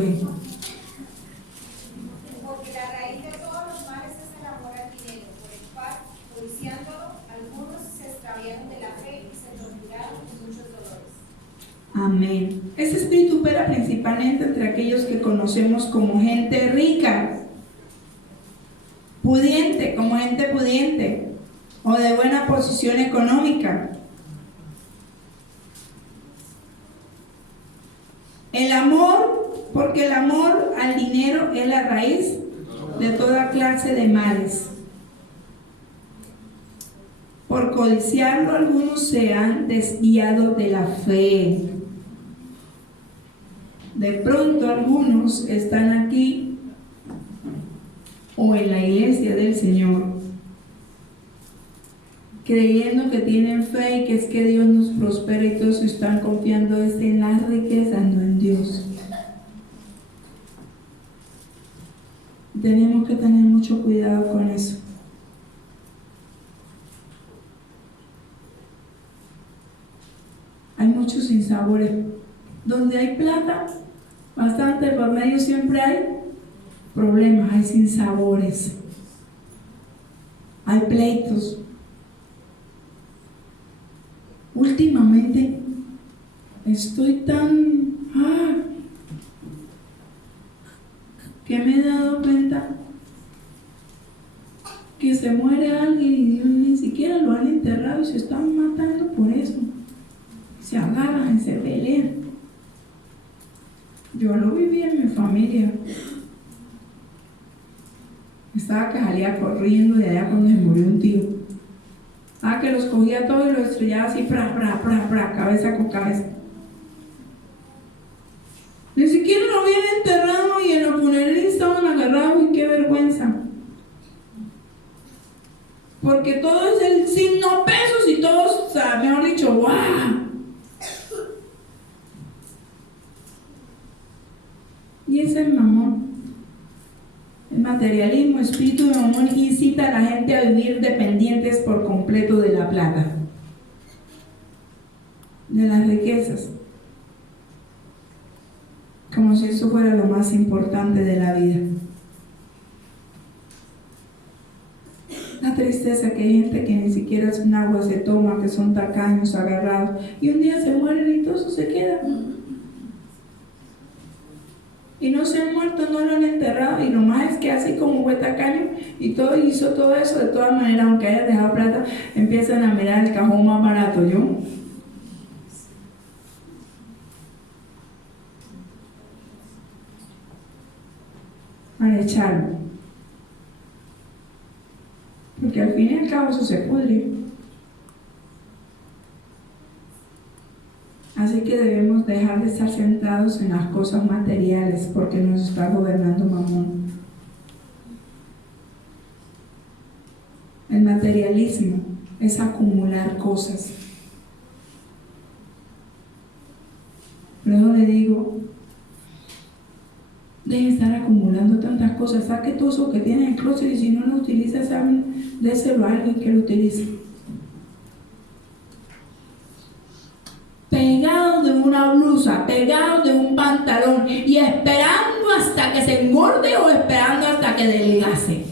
Porque la raíz de todos los males es el amor al dinero, por el cual, codiciándolo, algunos se extraviaron de la fe y se torturaron en muchos dolores. Amén. Este espíritu opera principalmente entre aquellos que conocemos como gente rica. pudiente, como gente pudiente, o de buena posición económica. El amor, porque el amor al dinero es la raíz de toda clase de males. Por codiciarlo, algunos se han desviado de la fe. De pronto algunos están aquí o en la iglesia del Señor, creyendo que tienen fe y que es que Dios nos prospera y todos están confiando en las riquezas, no en Dios. Tenemos que tener mucho cuidado con eso. Hay muchos sinsabores. Donde hay plata, bastante por medio siempre hay problemas, hay sinsabores, hay pleitos. Últimamente estoy tan que me he dado cuenta que se muere alguien y Dios ni siquiera lo han enterrado y se están matando por eso. Se agarran, se pelean. Yo lo viví en mi familia. Estaba que salía corriendo de allá cuando se murió un tío. Que los cogía todos y los estrellaba así, cabeza con cabeza. Ni siquiera lo habían enterrado y en los funerales estaban agarrados, y qué vergüenza. Porque todo es el signo pesos y todos, mejor dicho, ¡guau! Y ese es mamón. El materialismo, espíritu de mamón, incita a la gente a vivir dependientes por completo de la plata, de las riquezas, como si eso fuera lo más importante de la vida. La tristeza que hay gente que ni siquiera un agua se toma, que son tacaños, agarrados, y un día se mueren y todo eso se queda. Y no se han muerto, no lo han enterrado, y nomás es que así como fue tacaño y todo hizo todo eso, de todas maneras, aunque haya dejado plata, empiezan a mirar el cajón más barato, ¿yo? Para echarlo. Porque al fin y al cabo eso se pudre. Así que debemos dejar de estar centrados en las cosas materiales, porque nos está gobernando mamón. El materialismo es acumular cosas. Luego le digo, deje de estar acumulando tantas cosas, saque todo eso que tiene en el closet, y si no lo utiliza, saben, déselo a alguien que lo utilice. Pegado de una blusa, pegado de un pantalón y esperando hasta que se engorde o esperando hasta que delgase.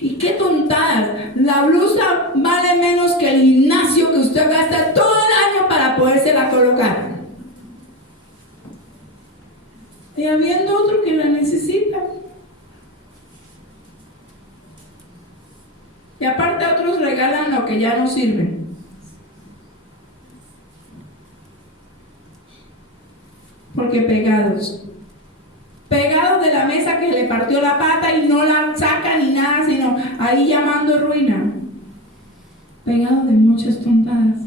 Y qué tontadas, la blusa vale menos que el gimnasio que usted gasta todo el año para podérsela colocar. Y habiendo otro que la necesita. Y aparte otros regalan lo que ya no sirve. Porque pegados de la mesa que le partió la pata y no la saca ni nada, sino ahí llamando ruina. Pegados de muchas tontadas.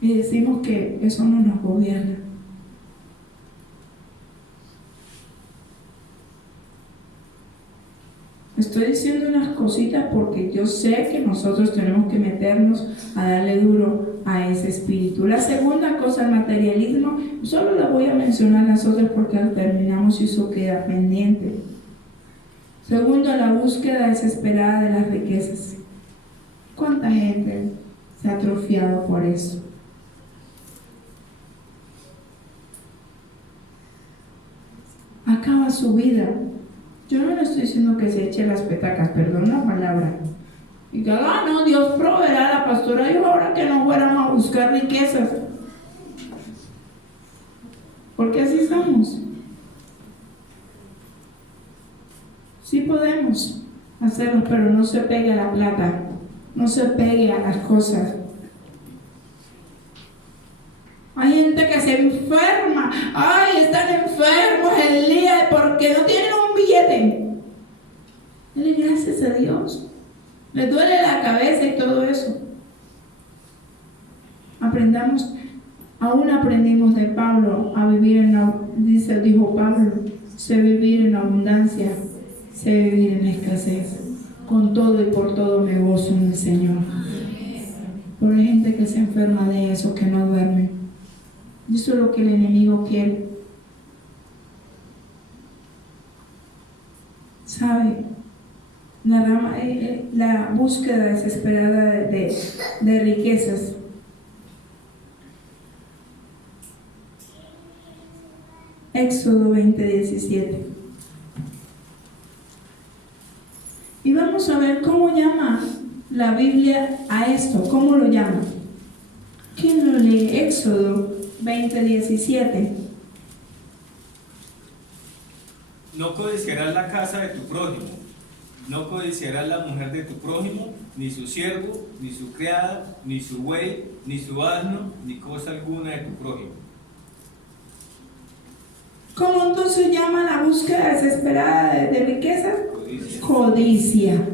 Y decimos que eso no nos gobierna. Estoy diciendo unas cositas porque yo sé que nosotros tenemos que meternos a darle duro a ese espíritu. La segunda cosa, el materialismo, solo la voy a mencionar las otras porque terminamos y eso queda pendiente. Segundo, la búsqueda desesperada de las riquezas. ¿Cuánta gente se ha atrofiado por eso? Acaba su vida. Yo no le estoy diciendo que se eche las petacas, perdón la palabra. Y que, no, Dios proveerá. La pastora dijo ahora que no fuéramos a buscar riquezas. Porque así somos. Sí podemos hacerlo, pero no se pegue a la plata, no se pegue a las cosas. Hay gente que se enferma, ay, están enfermos el día porque no tienen un billete. Dale gracias a Dios. Les duele la cabeza y todo eso. Aún aprendimos de Pablo a vivir dijo Pablo, sé vivir en abundancia, sé vivir en escasez. Con todo y por todo me gozo en el Señor. Pero hay gente que se enferma de eso, que no duerme. Y eso es lo que el enemigo quiere. ¿Sabe? La búsqueda desesperada de riquezas. Éxodo 20:17. Y vamos a ver cómo llama la Biblia a esto, cómo lo llama. ¿Quién lo lee? Éxodo 20:17. No codiciarás la casa de tu prójimo, no codiciarás la mujer de tu prójimo, ni su siervo, ni su criada, ni su buey, ni su asno, ni cosa alguna de tu prójimo. ¿Cómo entonces llama la búsqueda desesperada de riquezas? Codicia. Codicia.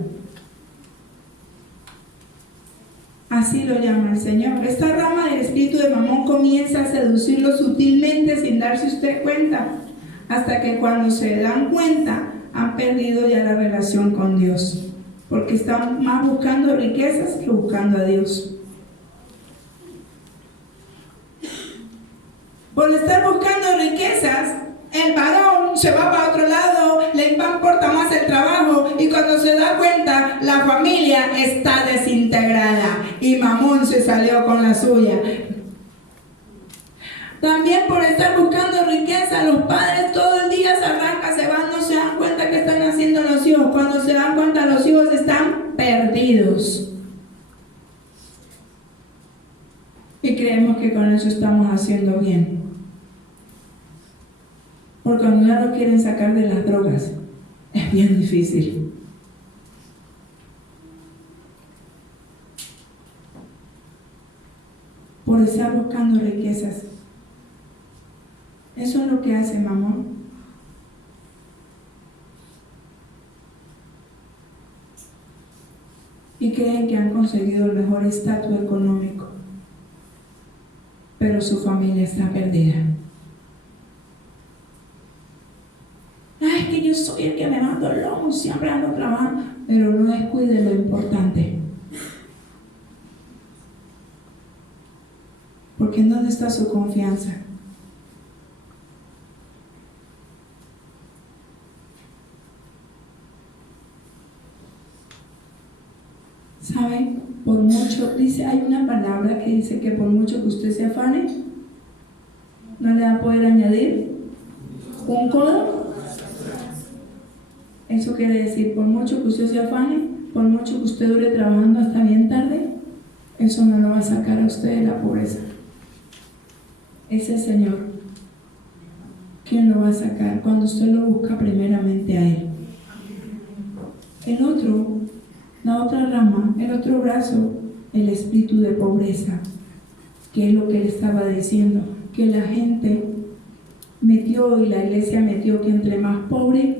Así lo llama el Señor. Esta rama del espíritu de Mamón comienza a seducirlo sutilmente sin darse usted cuenta, hasta que cuando se dan cuenta han perdido ya la relación con Dios, porque están más buscando riquezas que buscando a Dios. Por estar buscando riquezas, el varón se va para otro lado, le importa más el trabajo, y cuando se da cuenta, la familia está desintegrada y Mamón se salió con la suya. También por estar buscando riqueza, los padres todo el día se arrancan, se van, no se dan cuenta que están haciendo los hijos. Cuando se dan cuenta, los hijos están perdidos. Y creemos que con eso estamos haciendo bien. Porque cuando ya lo quieren sacar de las drogas, es bien difícil. Por estar buscando riquezas. Eso es lo que hace Mamón. Y creen que han conseguido el mejor estatus económico. Pero su familia está perdida. Ay, es que yo soy el que me mando el lomo, siempre ando trabajando. Pero no descuide lo importante. Porque ¿en dónde está su confianza? ¿Saben? Por mucho, hay una palabra que dice que por mucho que usted se afane, no le va a poder añadir un codo. Eso quiere decir, por mucho que usted se afane, por mucho que usted dure trabajando hasta bien tarde, eso no lo va a sacar a usted de la pobreza. Es el Señor quien lo va a sacar cuando usted lo busca primeramente a Él. La otra rama, el otro brazo, el espíritu de pobreza, que es lo que él estaba diciendo, que la gente metió y la iglesia metió que entre más pobre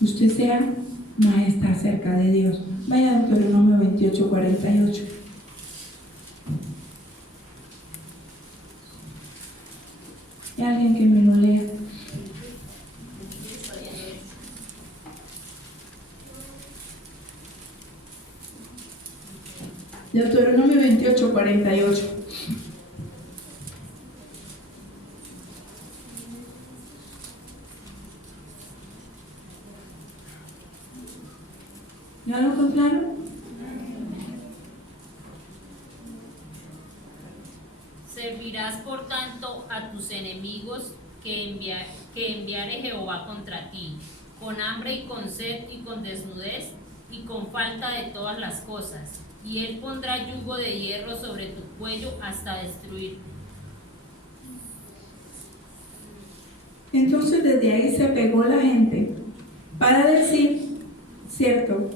usted sea, más está cerca de Dios. Vaya a Deuteronomio 28:48. ¿Hay alguien que me lo lea? Deuteronomio 28:48. ¿Ya lo encontraron? Servirás por tanto a tus enemigos que enviare Jehová contra ti, con hambre y con sed y con desnudez y con falta de todas las cosas. Y él pondrá yugo de hierro sobre tu cuello hasta destruirte. Entonces desde ahí se pegó la gente para decir ¿cierto?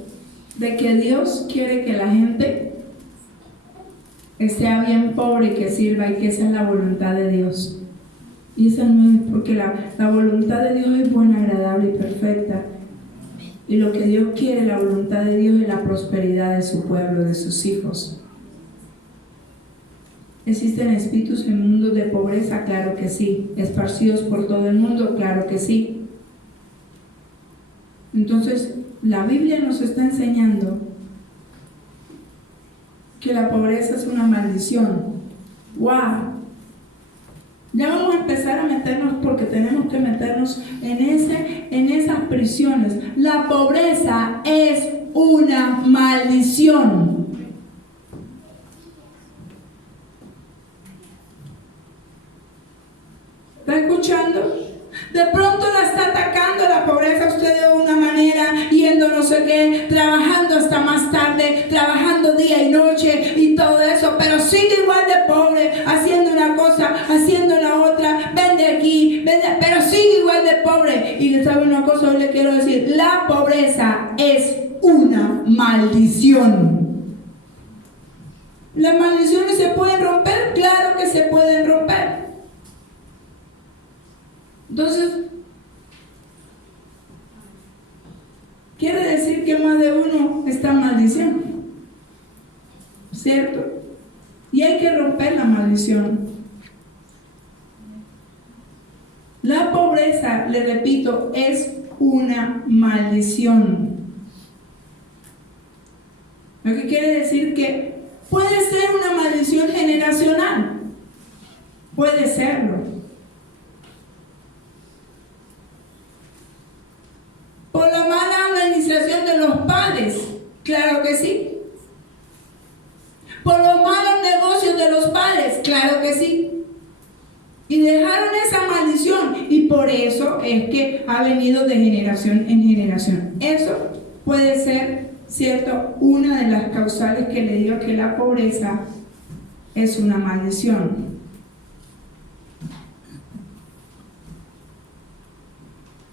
De que Dios quiere que la gente sea bien pobre y que sirva, y que esa es la voluntad de Dios. Y esa no es, porque la voluntad de Dios es buena, agradable y perfecta. Y lo que Dios quiere, la voluntad de Dios, es la prosperidad de su pueblo, de sus hijos. ¿Existen espíritus en mundos de pobreza? Claro que sí. ¿Esparcidos por todo el mundo? Claro que sí. Entonces, la Biblia nos está enseñando que la pobreza es una maldición. ¡Wow! Ya vamos a empezar a meternos, porque tenemos que meternos en esas prisiones. La pobreza es una maldición. ¿Está escuchando? De pronto la está atacando la pobreza a usted de una manera, yendo no sé qué, trabajando hasta más tarde, trabajando día y noche y todo eso, pero sigue igual de pobre, haciendo una cosa, haciendo la otra, vende aquí, vende, pero sigue igual de pobre. Y sabe una cosa, hoy le quiero decir, la pobreza es una maldición. ¿Las maldiciones se pueden romper? Claro que se pueden romper. Entonces, quiere decir que más de uno está maldiciendo, ¿cierto? Y hay que romper la maldición. La pobreza, le repito, es una maldición. Lo que quiere decir que puede ser una maldición generacional. Puede serlo. Por la mala administración de los padres, claro que sí. Por los malos negocios de los padres, claro que sí. Y dejaron esa maldición, y por eso es que ha venido de generación en generación. Eso puede ser, cierto, una de las causales que le digo que la pobreza es una maldición.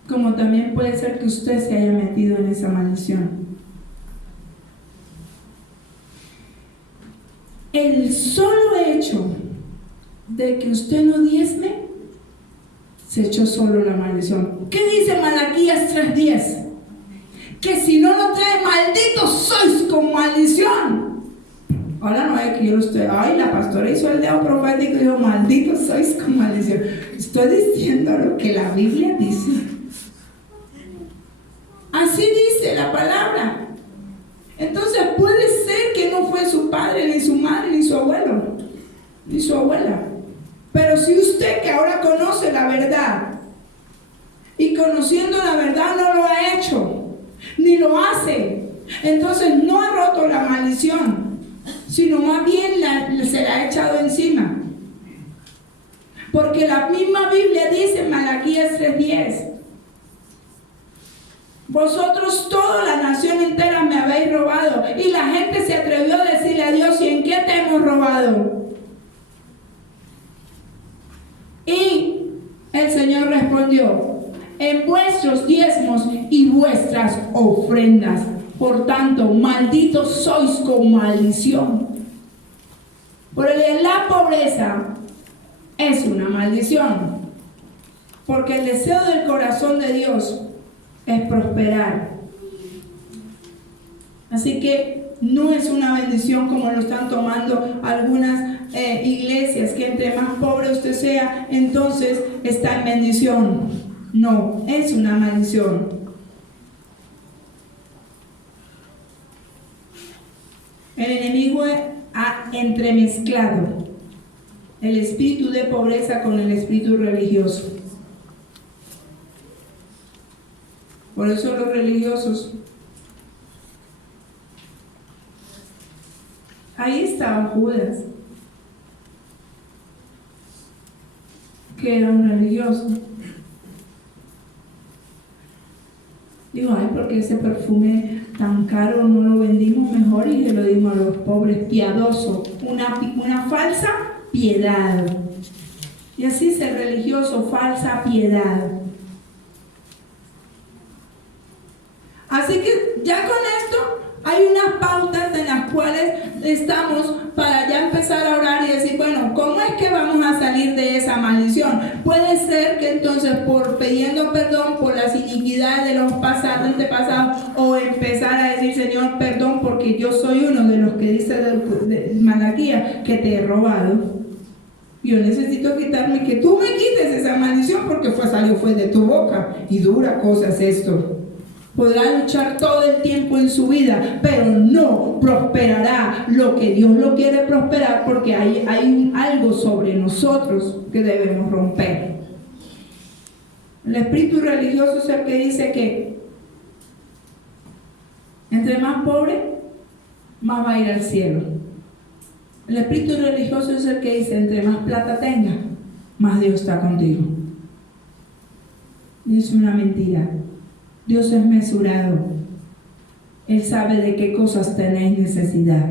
Como también puede ser que usted se haya metido en esa maldición. El solo hecho de que usted no diezme, se echó solo la maldición. ¿Qué dice Malaquías 3:10? Que si no lo trae, malditos sois con maldición. Ahora no es que yo lo estoy, ay, la pastora hizo el dedo profético y dijo, malditos sois con maldición. Estoy diciendo lo que la Biblia dice. Así dice la palabra. Entonces puede ser que no fue su padre, ni su madre, ni su abuelo, ni su abuela. Pero si usted, que ahora conoce la verdad, y conociendo la verdad no lo ha hecho, ni lo hace, entonces no ha roto la maldición, sino más bien se la ha echado encima. Porque la misma Biblia dice en Malaquías 3:10, vosotros toda la nación entera me habéis robado. Y la gente se atrevió a decirle a Dios, ¿y en qué te hemos robado? Y el Señor respondió, en vuestros diezmos y vuestras ofrendas. Por tanto, malditos sois con maldición. Porque la pobreza es una maldición. Porque el deseo del corazón de Dios es prosperar. Así que no es una bendición como lo están tomando algunas iglesias, que entre más pobre usted sea, entonces está en bendición. No, es una maldición. El enemigo ha entremezclado el espíritu de pobreza con el espíritu religioso. Por eso los religiosos, ahí estaba Judas, que era un religioso. Digo, ay, porque ese perfume tan caro no lo vendimos mejor y se lo dimos a los pobres. Piadoso, una falsa piedad. Y así es el religioso, falsa piedad. Así Así que ya con esto hay unas pautas en las cuales estamos para ya empezar a orar y decir, bueno, ¿cómo es que vamos a salir de esa maldición? Puede ser que entonces pidiendo perdón por las iniquidades de los antepasados, o empezar a decir, Señor, perdón porque yo soy uno de los que dice de Malaquías que te he robado. Yo necesito quitarme, que tú me quites esa maldición porque fue de tu boca, y dura cosa es esto. Podrá luchar todo el tiempo en su vida, pero no prosperará lo que Dios lo quiere prosperar, porque hay algo sobre nosotros que debemos romper. El espíritu religioso es el que dice que entre más pobre, más va a ir al cielo. El espíritu religioso es el que dice, entre más plata tenga, más Dios está contigo. Y es una mentira. Dios es mesurado. Él sabe de qué cosas tenéis necesidad.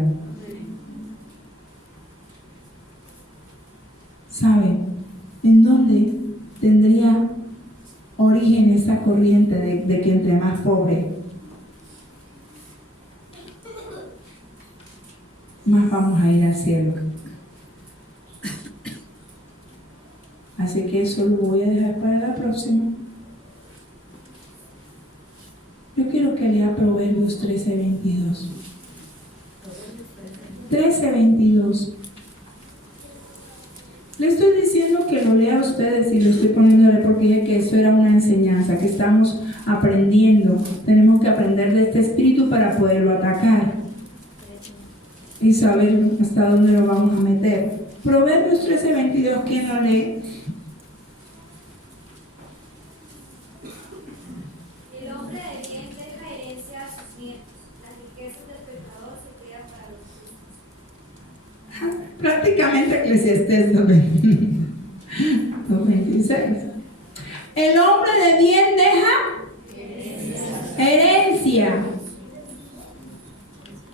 ¿Sabe en dónde tendría origen esa corriente de que entre más pobre, más vamos a ir al cielo? Así que eso lo voy a dejar para la próxima. Yo quiero que lea Proverbios 13:22. 13:22. Le estoy diciendo que lo lea a ustedes y lo estoy poniéndole porque dije que eso era una enseñanza, que estamos aprendiendo. Tenemos que aprender de este espíritu para poderlo atacar y saber hasta dónde lo vamos a meter. Proverbios 13:22, ¿quién lo lee? El hombre de bien deja herencia a sus nietos, las riquezas del pecador se quedan para los justos. Prácticamente Eclesiastés 2:26. El hombre de bien deja herencia,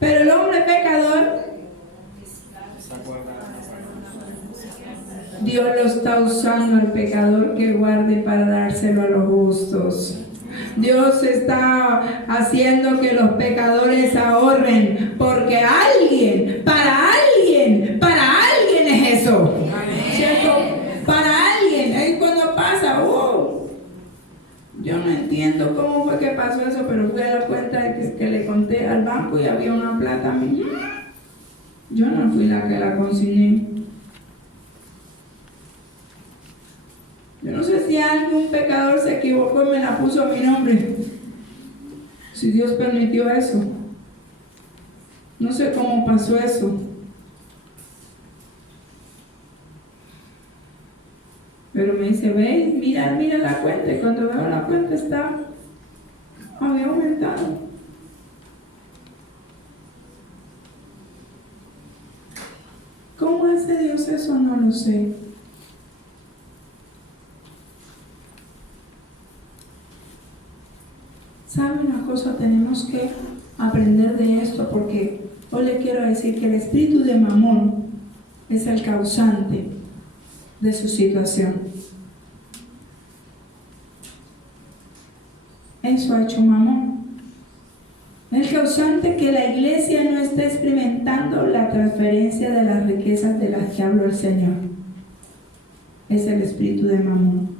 pero el hombre pecador, Dios lo está usando al pecador que guarde para dárselo a los justos. Dios está haciendo que los pecadores ahorren, porque para alguien es eso, ¿cierto? Para alguien, es cuando pasa, yo no entiendo cómo fue que pasó eso, pero fui a la cuenta de que le conté al banco y había una plata mía. Yo no fui la que la consigné. Yo no sé si algún pecador se equivocó y me la puso a mi nombre. Si Dios permitió eso. No sé cómo pasó eso. Pero me dice, ve, mira la cuenta. Y cuando veo la cuenta había aumentado. ¿Cómo hace Dios eso? No lo sé. ¿Sabe una cosa? Tenemos que aprender de esto, porque hoy le quiero decir que el espíritu de Mamón es el causante de su situación. Eso ha hecho Mamón. El causante que la iglesia no está experimentando la transferencia de las riquezas de las que habló el Señor. Es el espíritu de Mamón.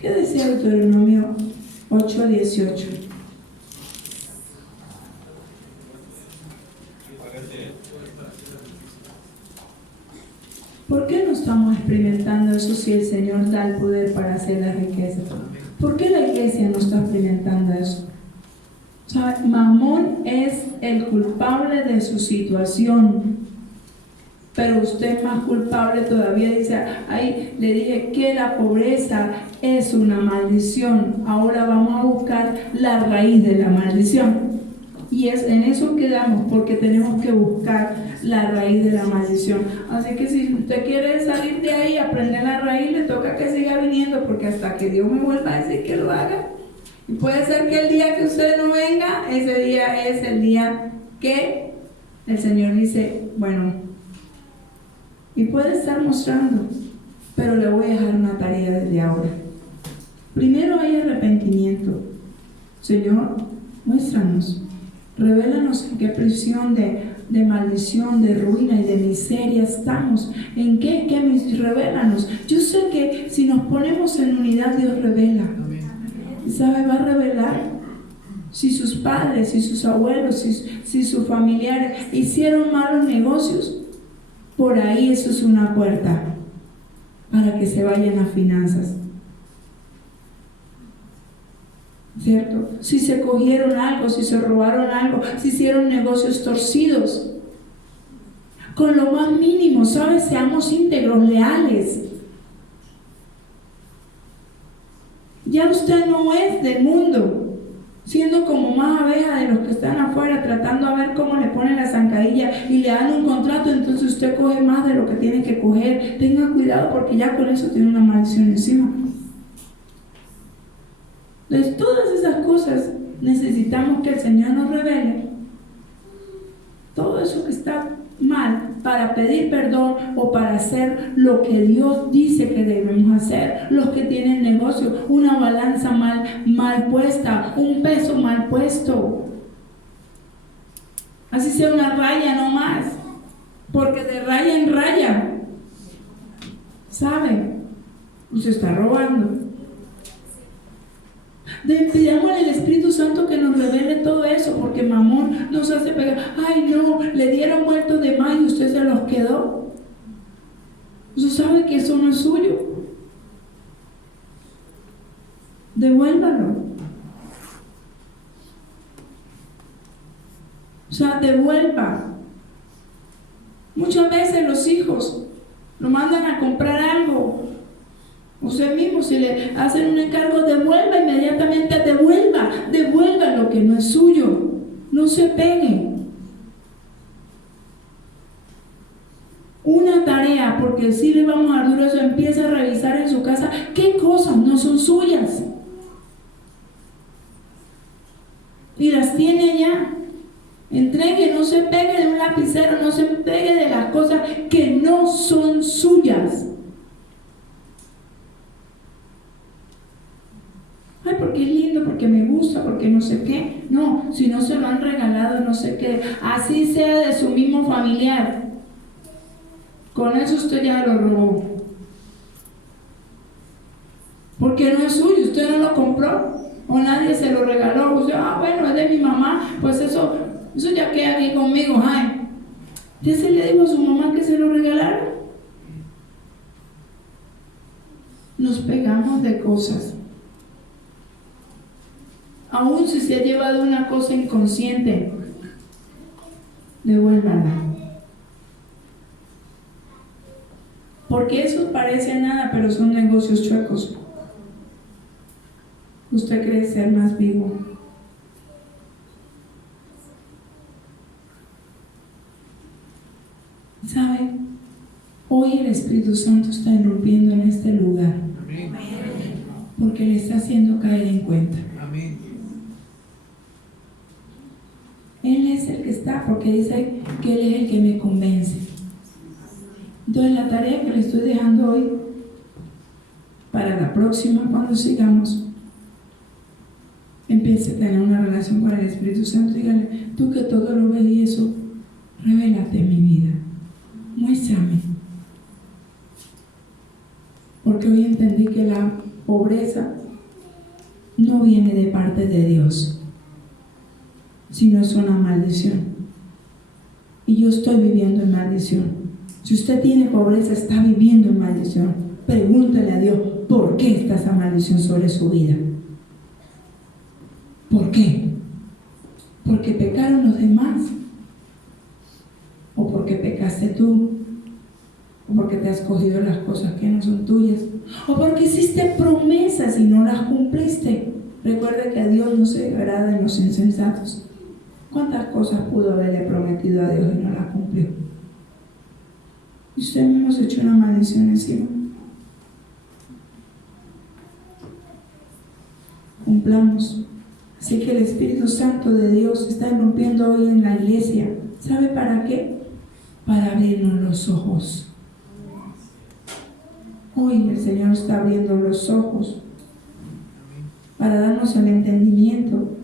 ¿Qué decía Deuteronomio 8:18? ¿Por qué no estamos experimentando eso si el Señor da el poder para hacer la riqueza? ¿Por qué la iglesia no está experimentando eso? O sea, Mamón es el culpable de su situación, pero usted es más culpable todavía. Dice, ahí le dije que la pobreza es una maldición. Ahora vamos a buscar la raíz de la maldición. Y en eso quedamos, porque tenemos que buscar la raíz de la maldición. Así que si usted quiere salir de ahí, aprender la raíz, le toca que siga viniendo, porque hasta que Dios me vuelva a decir que lo haga. Y puede ser que el día que usted no venga, ese día es el día que el Señor dice, bueno, y puede estar mostrando, pero le voy a dejar una tarea desde ahora. Primero hay arrepentimiento. Señor, muéstranos, revélanos en qué prisión de maldición, de ruina y de miseria estamos. ¿En qué? Revélanos. Yo sé que si nos ponemos en unidad, Dios revela. ¿Y sabe? Va a revelar. Si sus padres, si sus abuelos, si sus familiares hicieron malos negocios, por ahí eso es una puerta para que se vayan las finanzas. ¿Cierto? Si se cogieron algo, si se robaron algo, si hicieron negocios torcidos, con lo más mínimo, ¿sabes? Seamos íntegros, leales. Ya usted no es del mundo, siendo como más abeja de los que están afuera, tratando a ver cómo le ponen la zancadilla y le dan un contrato, entonces usted coge más de lo que tiene que coger. Tenga cuidado porque ya con eso tiene una maldición encima. Entonces, todas esas cosas necesitamos que el Señor nos revele. Todo eso que está mal para pedir perdón o para hacer lo que Dios dice que debemos hacer. Los que tienen negocio, una balanza mal puesta, un peso mal puesto. Así sea una raya no más, porque de raya en raya, ¿sabe? Usted está robando. Pidámosle al Espíritu Santo que nos revele todo eso, porque Mamón nos hace pegar. Ay no, le dieron muertos de más y usted se los quedó. Usted sabe que eso no es suyo. Devuélvalo. O sea, devuelva. Muchas veces los hijos lo mandan a comprar algo. Usted mismo, si le hacen un encargo, devuelva inmediatamente, devuelva lo que no es suyo. No se pegue. Una tarea, porque si le vamos a dar duro eso, empieza a revisar en su casa qué cosas no son suyas. Y las tiene ya. Entregue, no se pegue de un lapicero, no se pegue de las cosas que no son suyas. Ay, porque es lindo, porque me gusta, porque no sé qué. No, si no se lo han regalado, no sé qué. Así sea de su mismo familiar. Con eso usted ya lo robó. Porque no es suyo, usted no lo compró. O nadie se lo regaló. Usted, bueno, es de mi mamá. Pues eso ya queda aquí conmigo. Ay, ¿ya se le dijo a su mamá que se lo regalara? Nos pegamos de cosas. Aún si se ha llevado una cosa inconsciente, devuélvala. Porque eso parece nada, pero son negocios chuecos. Usted cree ser más vivo. ¿Sabe? Hoy el Espíritu Santo está irrumpiendo en este lugar. Amén. Porque le está haciendo caer en cuenta. Amén. Él es el que está, porque dice que Él es el que me convence. Entonces la tarea que le estoy dejando hoy, para la próxima, cuando sigamos, empiece a tener una relación con el Espíritu Santo. Dígale, tú que todo lo ves y eso, revélate en mi vida, muéstrame. Porque hoy entendí que la pobreza no viene de parte de Dios, sino es una maldición. Y yo estoy viviendo en maldición. Si usted tiene pobreza, está viviendo en maldición. Pregúntale a Dios, ¿por qué está esa maldición sobre su vida? ¿Por qué? ¿Porque pecaron los demás? ¿O porque pecaste tú? ¿O porque te has cogido las cosas que no son tuyas? ¿O porque hiciste promesas y no las cumpliste? Recuerde que a Dios no se agrada en los insensatos. ¿Cuántas cosas pudo haberle prometido a Dios y no las cumplió? Y usted mismo se echó una maldición encima. Cumplamos. Así que el Espíritu Santo de Dios está irrumpiendo hoy en la iglesia. ¿Sabe para qué? Para abrirnos los ojos. Hoy el Señor está abriendo los ojos para darnos el entendimiento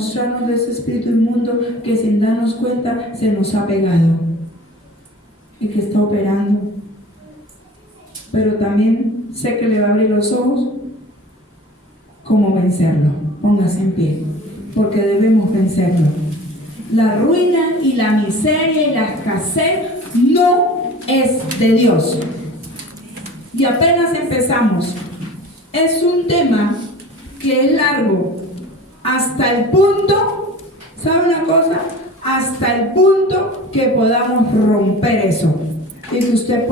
mostrarnos de ese espíritu inmundo que sin darnos cuenta se nos ha pegado y que está operando. Pero también sé que le va a abrir los ojos cómo vencerlo. Póngase en pie, porque debemos vencerlo. La ruina y la miseria y la escasez no es de Dios. Y apenas empezamos. Es un tema que es largo, hasta el punto, ¿sabe una cosa? Hasta el punto que podamos romper eso y que usted pueda